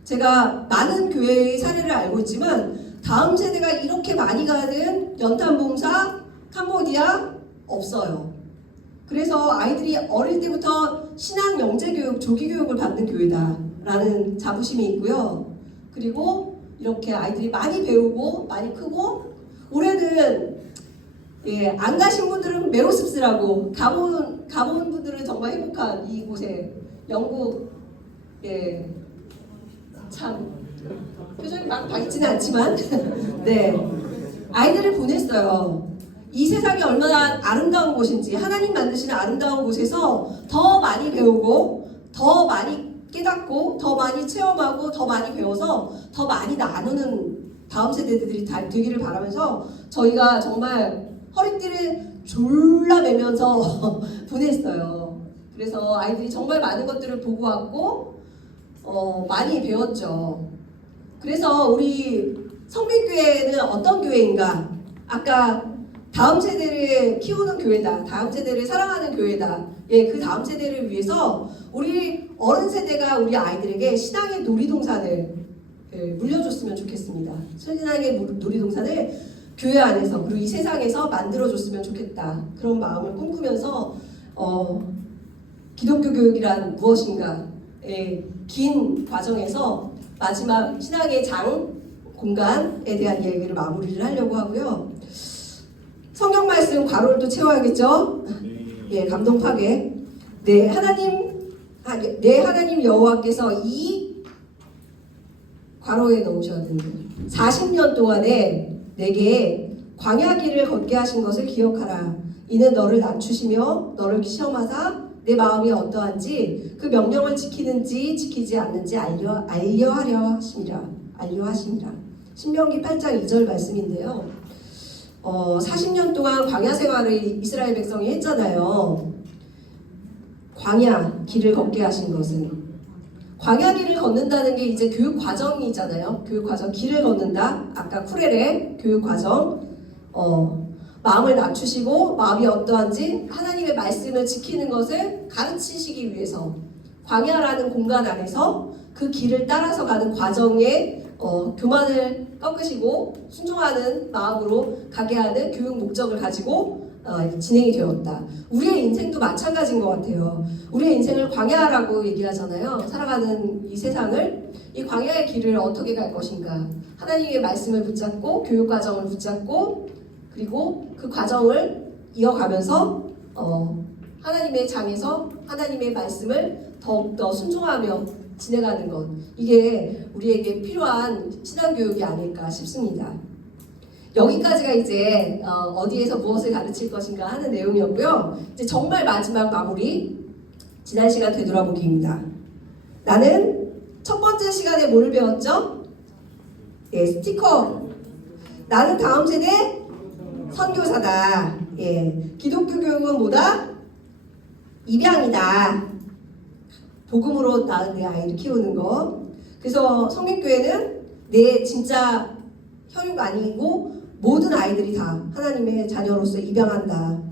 제가 많은 교회의 사례를 알고 있지만 다음 세대가 이렇게 많이 가는 연탄봉사, 캄보디아 없어요. 그래서 아이들이 어릴 때부터 신앙 영재 교육, 조기 교육을 받는 교회다라는 자부심이 있고요. 그리고 이렇게 아이들이 많이 배우고 많이 크고 올해는 안 가신 분들은 매우 씁쓸하고 가본 분들은 정말 행복한 이곳에 영국 참 표정이 막 밝지는 않지만 네 아이들을 보냈어요. 이 세상이 얼마나 아름다운 곳인지 하나님 만드시는 아름다운 곳에서 더 많이 배우고 더 많이 깨닫고 더 많이 체험하고 더 많이 배워서 더 많이 나누는 다음 세대들이 다 되기를 바라면서 저희가 정말 허리띠를 졸라 매면서 보냈어요. 그래서 아이들이 정말 많은 것들을 보고 왔고 많이 배웠죠. 그래서 우리 성민교회는 어떤 교회인가? 아까 다음 세대를 키우는 교회다. 다음 세대를 사랑하는 교회다. 그 다음 세대를 위해서 우리 어른 세대가 우리 아이들에게 신앙의 놀이동산을 물려줬으면 좋겠습니다. 신앙의 놀이동산을 교회 안에서 그리고 이 세상에서 만들어줬으면 좋겠다. 그런 마음을 꿈꾸면서 기독교 교육이란 무엇인가? 긴 과정에서 마지막 신앙의 장 공간에 대한 이야기를 마무리를 하려고 하고요. 성경 말씀 괄호를 또 채워야겠죠? 감동 파괴. 내 하나님 여호와께서 이 괄호에 넣으셔야 되는데 40년 동안에 내게 광야 길을 걷게 하신 것을 기억하라. 이는 너를 낮추시며 너를 시험하사 내 마음이 어떠한지 그 명령을 지키는지 지키지 않는지 알려하려 하심이라. 신명기 8장 2절 말씀인데요. 40년 동안 광야 생활을 이스라엘 백성이 했잖아요. 광야 길을 걷게 하신 것은 광야 길을 걷는다는 게 이제 교육 과정이잖아요. 교육 과정 길을 걷는다. 아까 쿠렐의 교육 과정. 마음을 낮추시고 마음이 어떠한지 하나님의 말씀을 지키는 것을 가르치시기 위해서 광야라는 공간 안에서 그 길을 따라서 가는 과정에 교만을 꺾으시고 순종하는 마음으로 가게 하는 교육 목적을 가지고 진행이 되었다. 우리의 인생도 마찬가지인 것 같아요. 우리의 인생을 광야라고 얘기하잖아요. 살아가는 이 세상을 이 광야의 길을 어떻게 갈 것인가. 하나님의 말씀을 붙잡고 교육 과정을 붙잡고 그리고 그 과정을 이어가면서 하나님의 장에서 하나님의 말씀을 더욱더 순종하며 진행하는 것, 이게 우리에게 필요한 신앙교육이 아닐까 싶습니다. 여기까지가 이제 어디에서 무엇을 가르칠 것인가 하는 내용이었고요. 이제 정말 마지막 마무리, 지난 시간 되돌아보기입니다. 나는 첫 번째 시간에 뭘 배웠죠? 스티커. 나는 다음 세대 선교사다. 기독교 교육은 뭐다? 입양이다. 복음으로 낳은 내 아이를 키우는 거. 그래서 성민교회는 내 진짜 혈육 아니고 모든 아이들이 다 하나님의 자녀로서 입양한다.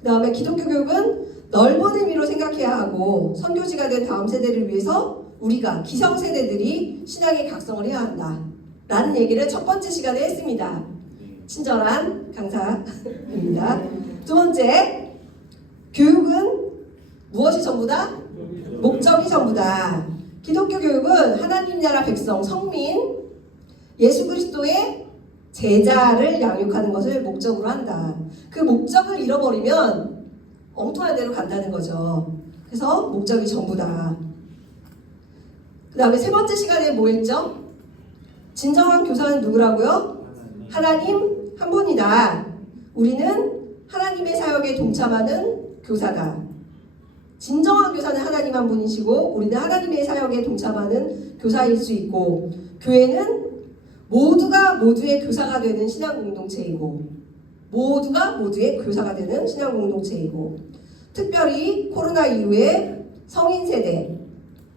그 다음에 기독교 교육은 넓은 의미로 생각해야 하고 선교지가 된 다음 세대를 위해서 우리가 기성세대들이 신앙의 각성을 해야 한다. 라는 얘기를 첫 번째 시간에 했습니다. 친절한 강사입니다. 두 번째, 교육은 무엇이 전부다? 목적이 전부다. 기독교 교육은 하나님 나라 백성, 성민, 예수 그리스도의 제자를 양육하는 것을 목적으로 한다. 그 목적을 잃어버리면 엉뚱한 데로 간다는 거죠. 그래서 목적이 전부다. 그 다음에 세 번째 시간에 뭐 했죠? 진정한 교사는 누구라고요? 하나님 한 분이다. 우리는 하나님의 사역에 동참하는 교사다. 진정한 교사는 하나님 한 분이시고 우리는 하나님의 사역에 동참하는 교사일 수 있고 교회는 모두가 모두의 교사가 되는 신앙 공동체이고 모두가 모두의 교사가 되는 신앙 공동체이고 특별히 코로나 이후에 성인 세대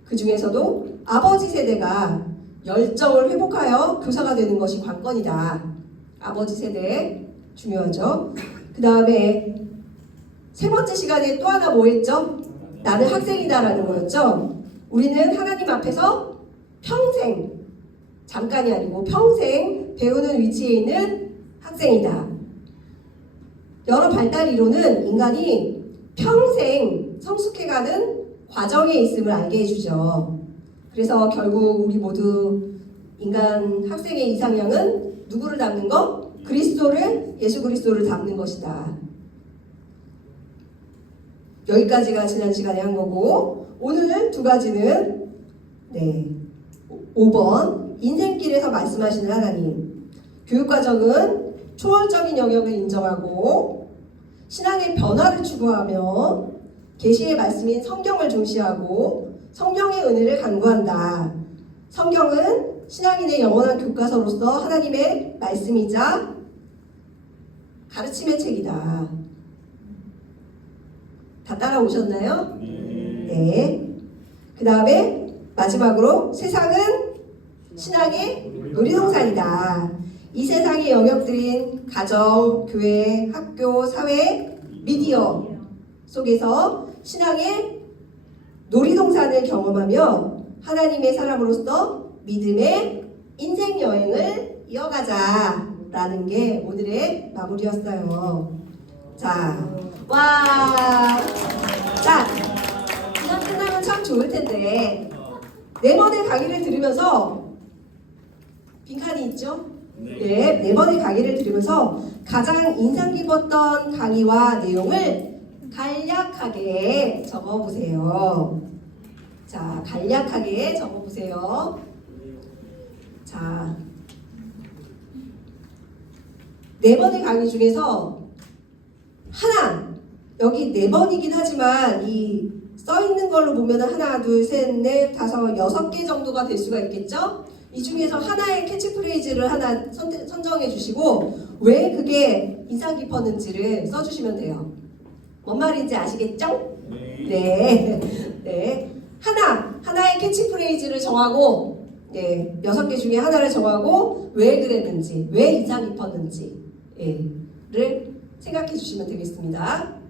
그 중에서도 아버지 세대가 열정을 회복하여 교사가 되는 것이 관건이다. 아버지 세대 중요하죠. 그 다음에 세 번째 시간에 또 하나 뭐 했죠? 나는 학생이다라는 거였죠. 우리는 하나님 앞에서 평생, 잠깐이 아니고 평생 배우는 위치에 있는 학생이다. 여러 발달 이론은 인간이 평생 성숙해가는 과정에 있음을 알게 해주죠. 그래서 결국 우리 모두 인간 학생의 이상향은 누구를 닮는 거? 그리스도를, 예수 그리스도를 닮는 것이다. 여기까지가 지난 시간에 한 거고, 오늘 두 가지는 5번 인생길에서 말씀하시는 하나님. 교육과정은 초월적인 영역을 인정하고 신앙의 변화를 추구하며 계시의 말씀인 성경을 중시하고 성령의 은혜를 간구한다. 성경은 신앙인의 영원한 교과서로서 하나님의 말씀이자 가르침의 책이다. 다 따라오셨나요? 네. 그 다음에 마지막으로 세상은 신앙의 놀이동산이다. 이 세상의 영역들인 가정, 교회, 학교, 사회, 미디어 속에서 신앙의 놀이동산을 경험하며 하나님의 사람으로서 믿음의 인생 여행을 이어가자라는 게 오늘의 마무리였어요. 자, 와, 자, 그냥 끝나면 참 좋을 텐데 네 번의 강의를 들으면서 빈칸이 있죠? 네 번의 강의를 들으면서 가장 인상 깊었던 강의와 내용을 간략하게 적어보세요. 자, 간략하게 적어보세요. 자, 네 번의 강의 중에서 하나, 여기 네 번이긴 하지만 이 써있는 걸로 보면 하나, 둘, 셋, 넷, 다섯, 6개 정도가 될 수가 있겠죠? 이 중에서 하나의 캐치프레이즈를 하나 선정해 주시고 왜 그게 인상 깊었는지를 써주시면 돼요. 뭔 말인지 아시겠죠? 네. 하나의 캐치프레이즈를 정하고 6개 중에 하나를 정하고 왜 그랬는지, 왜 인상 깊었는지를 생각해 주시면 되겠습니다.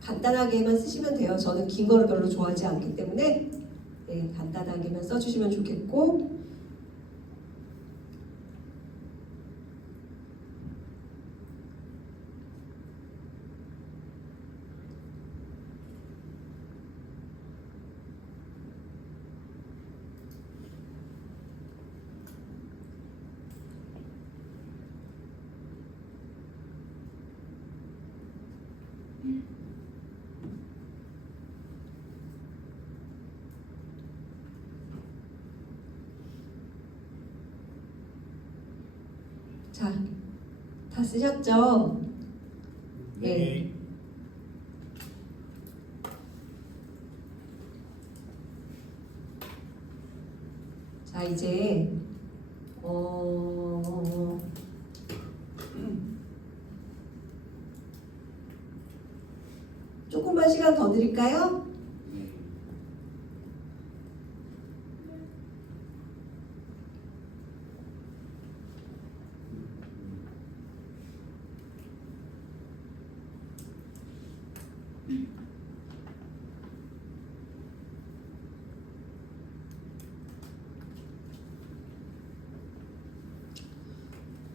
간단하게만 쓰시면 돼요. 저는 긴 거를 별로 좋아하지 않기 때문에 간단하게만 써주시면 좋겠고, 자, 다 쓰셨죠? 네. 자, 이제 조금만 시간 더 드릴까요?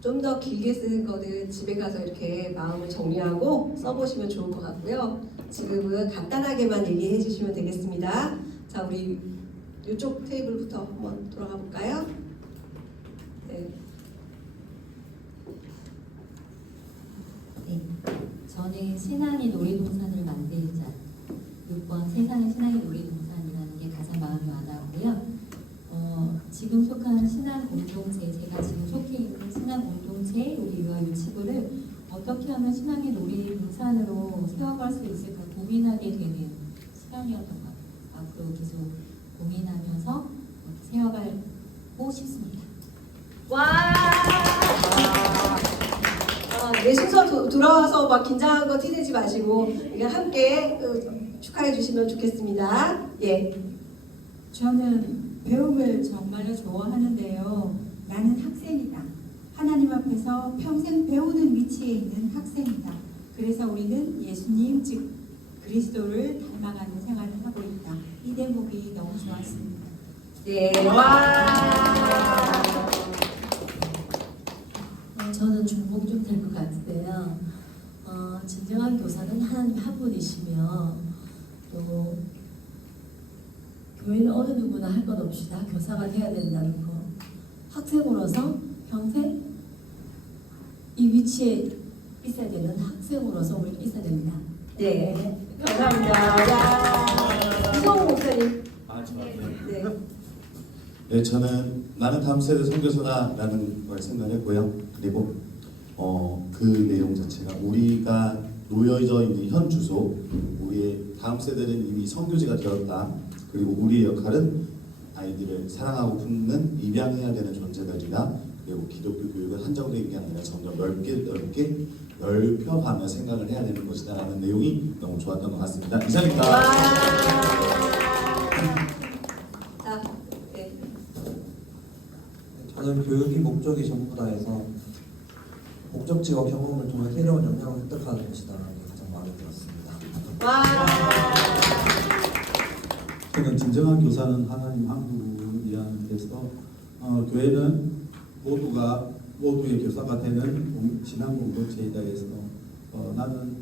좀 더 길게 쓰는 거는 집에 가서 이렇게 마음을 정리하고 써보시면 좋을 것 같고요. 지금은 간단하게만 얘기해 주시면 되겠습니다. 자, 우리 이쪽 테이블부터 한번 돌아가 볼까요? 네. 저는 신앙의 놀이동산을 만들자. 6번 세상은 신앙의 놀이동산이라는 게 가장 마음이 와닿았고요. 지금 속한 신앙 공동체, 제가 지금 속해 있는 신앙 공동체, 우리 유아 유치부를 어떻게 하면 신앙의 놀이동산으로 세워갈 수 있을까 고민하게 되는 시간이었던 것 같아요. 앞으로 계속 고민하면서 세워가고 싶습니다. 와! 내 순서 돌아와서 막 긴장한 거 티내지 마시고 그냥 함께 축하해 주시면 좋겠습니다. 예. 저는 배움을 정말로 좋아하는데요. 나는 학생이다. 하나님 앞에서 평생 배우는 위치에 있는 학생이다. 그래서 우리는 예수님 즉 그리스도를 닮아가는 생활을 하고 있다. 이 대목이 너무 좋았습니다. 네, 와. 저는 중복 좀 될 것 같은데요. 진정한 교사는 하나님 한 분이시며 또 교회는 어느 누구나 할 것 없이 다 교사가 돼야 된다는 거. 학생으로서 평생 이 위치에 있어야 되는 학생으로서 우리가 있어야 됩니다. 네, 감사합니다. 자, 이성호 목사님. 네. 네, 저는 나는 다음 세대 선교사다라는 걸 생각했고요. 그리고 그 내용 자체가 우리가 놓여져 있는 현 주소, 우리의 다음 세대는 이미 선교지가 되었다. 그리고 우리의 역할은 아이들을 사랑하고 품는 입양해야 되는 존재들이다. 그리고 기독교 교육은 한정된 게 아니라 점점 넓게 넓혀가며 생각을 해야 되는 것이다라는 내용이 너무 좋았던 것 같습니다. 이상입니다. 와. 자, 네. 저는 교육이 목적이 전부다 해서 목적지와 경험을 통해 새로운 영향을 획득하는 것이다라는 게 가장 마음에 들었습니다. 와. 저는 진정한 교사는 하나님 한 분이라는 데서 교회는 모두가 모두의 교사가 되는 신앙 공동체이다 해서 나는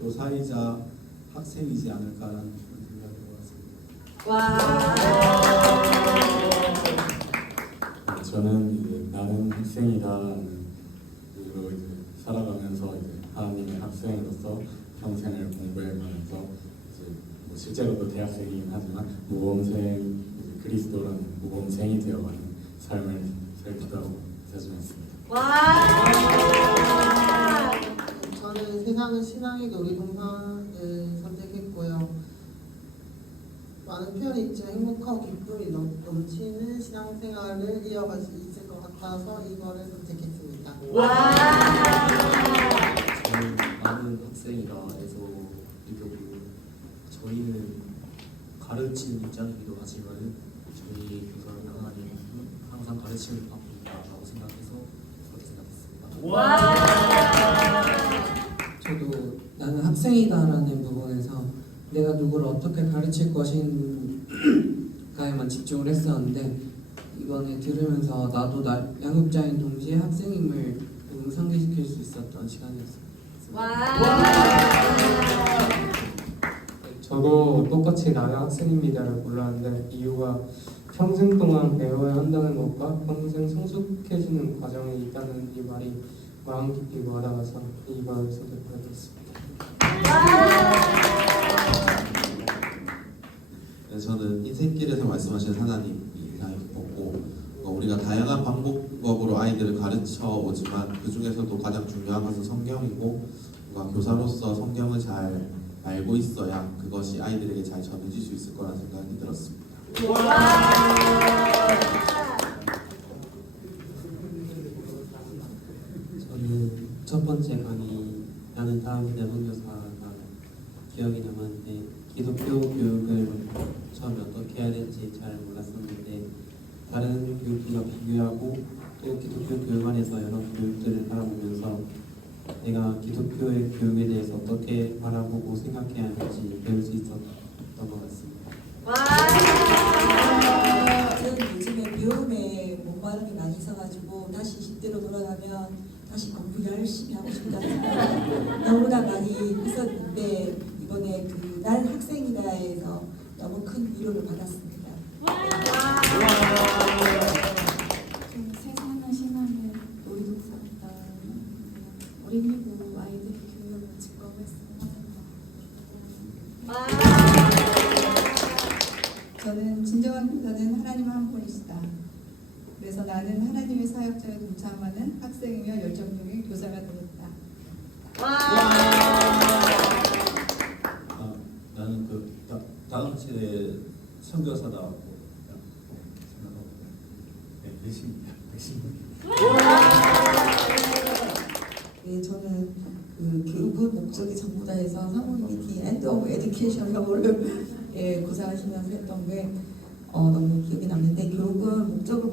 교사이자 학생이지 않을까라는 그런 생각이 들었습니다. 와. 저는 이제 나는 학생이다라는 이유로 이제 살아가면서 이제 하나님의 학생으로서 평생을 공부해가면서 이제 뭐 실제로도 대학생이긴 하지만 모범생 이제 그리스도라는 모범생이 되어가는 삶을 살기도 되어주었습니다. 와. 저는 세상은 신앙의 놀이동산을 선택했고요. 많은 표현이 있지만 행복하고 기쁨이 넘치는 신앙생활을 이어갈 수 있을 것 같아서 이거를 선택했습니다. 와. 저는 나는 학생이다 해서 느꼈고 저희는 가르치는 입장이기도 하지만 저희 교사는 하나님 항상 가르침을 받고 있다고 생각해서 그렇게 생각했습니다. 와. 저도 나는 학생이다라는 부분에서 내가 누구를 어떻게 가르칠 것인가에만 집중을 했었는데 이번에 들으면서 나도 양육자인 동시에 학생임을 상기시킬 수 있었던 시간이었습니다. 저도 똑같이 나는 학생입니다를 골랐는데 이유가 평생 동안 배워야 한다는 것과 평생 성숙해지는 과정이 있다는 이 말이 마음 깊이 와닿아서 이 말을 선택하게 됐습니다. 네, 저는 인생길에서 말씀하신 하나님이 인상이 깊었고 우리가 다양한 방법으로 아이들을 가르쳐 오지만 그 중에서도 가장 중요한 것은 성경이고 우리가 교사로서 성경을 잘 알고 있어야 그것이 아이들에게 잘 전해질 수 있을 거라는 생각이 들었습니다. 저는 첫 번째 강의 나는 다음 세대 선교사가 기억이 남았는데 기독교 교육을 처음에 어떻게 해야 될지 잘 몰랐었는데 다른 교육과 비교하고 또 기독교 교육 안에서 여러 교육들을 바라보면서 내가 기독교의 교육에 대해서 어떻게 바라보고 생각해야 하는지 배울 수 있었던 것 같습니다. 저는 요즘에 배움에 목마름이 많이 있어가지고 다시 20대로 돌아가면 다시 공부 열심히 하고 싶다는 생각이 너무나 많이 있었는데 이번에 그 나는 학생이다에서 너무 큰 위로를 받았습니다. 세상은 신앙의 놀이동산이다. 어린이부 아이들의 교육을 직관했습니다. 저는 진정한 교사는 하나님 한 분이시다. 그래서 나는 하나님의 사역자에 동참하는 학생이며 열정적인 교사가 되었다. 나는 그 다음 세대 선교사다고 생각하고 열심히 네, 저는 그 교육은 목적이 전부다 해서 사모님이 The End of Education 영어를 고사하시면서 했던 게 너무 기억이 남는데 교육은 목적을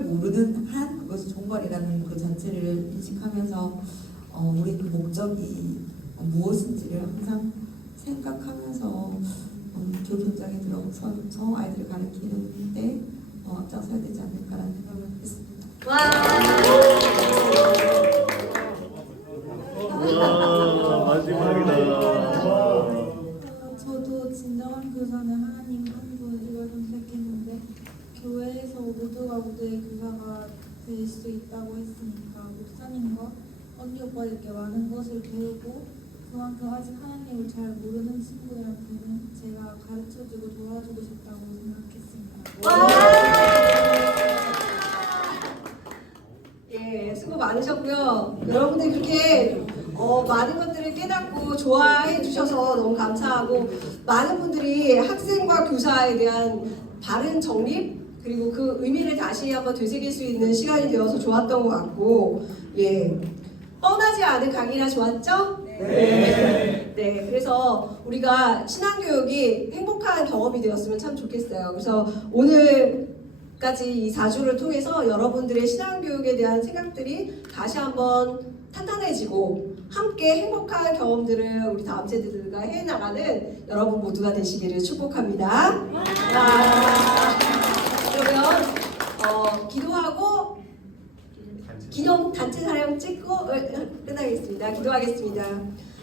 모르는 한 그것이 종말이라는 그 자체를 인식하면서 우리 그 목적이 무엇인지를 항상 생각하면서 교육현장에 들어서서 아이들을 가르치는데 앞장서야 되지 않을까라는 생각을 했습니다. 저도 진정한 교사는 하나님 한 분 이걸 선택했는데 교회에서 모두가 모두의 교사가 될 수 있다고 했으니까 목사님과 언니 오빠들께 많은 것을 배우고 그만큼 아직 하나님을 잘 모르는 친구들한테는 제가 가르쳐주고 도와주고 싶다고 생각했습니다. 예, 수고 많으셨고요. 여러분들 그렇게 많은 것들을 깨닫고 좋아해 주셔서 너무 감사하고, 많은 분들이 학생과 교사에 대한 바른 정립 그리고 그 의미를 다시 한번 되새길 수 있는 시간이 되어서 좋았던 것 같고, 예, 뻔하지 않은 강의라 좋았죠? 네. 네, 그래서 우리가 신앙교육이 행복한 경험이 되었으면 참 좋겠어요. 그래서 오늘까지 이 4주를 통해서 여러분들의 신앙교육에 대한 생각들이 다시 한번 탄탄해지고 함께 행복한 경험들을 우리 다음 세대들과 해나가는 여러분 모두가 되시기를 축복합니다. 그러면 기도하고 기념 단체 사랑 찍고 끝나겠습니다. 기도하겠습니다.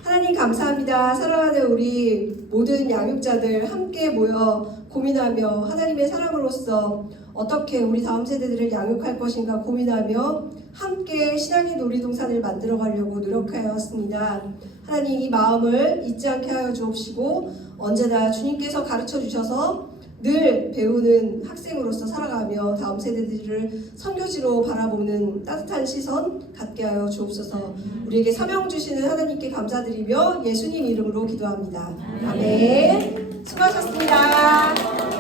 하나님 감사합니다. 사랑하는 우리 모든 양육자들 함께 모여 고민하며 하나님의 사람으로서 어떻게 우리 다음 세대들을 양육할 것인가 고민하며 함께 신앙의 놀이동산을 만들어 가려고 노력하여 왔습니다. 하나님 이 마음을 잊지 않게 하여 주옵시고 언제나 주님께서 가르쳐 주셔서 늘 배우는 학생으로서 살아가며 다음 세대들을 선교지로 바라보는 따뜻한 시선 갖게 하여 주옵소서. 우리에게 사명 주시는 하나님께 감사드리며 예수님 이름으로 기도합니다. 아멘. 수고하셨습니다.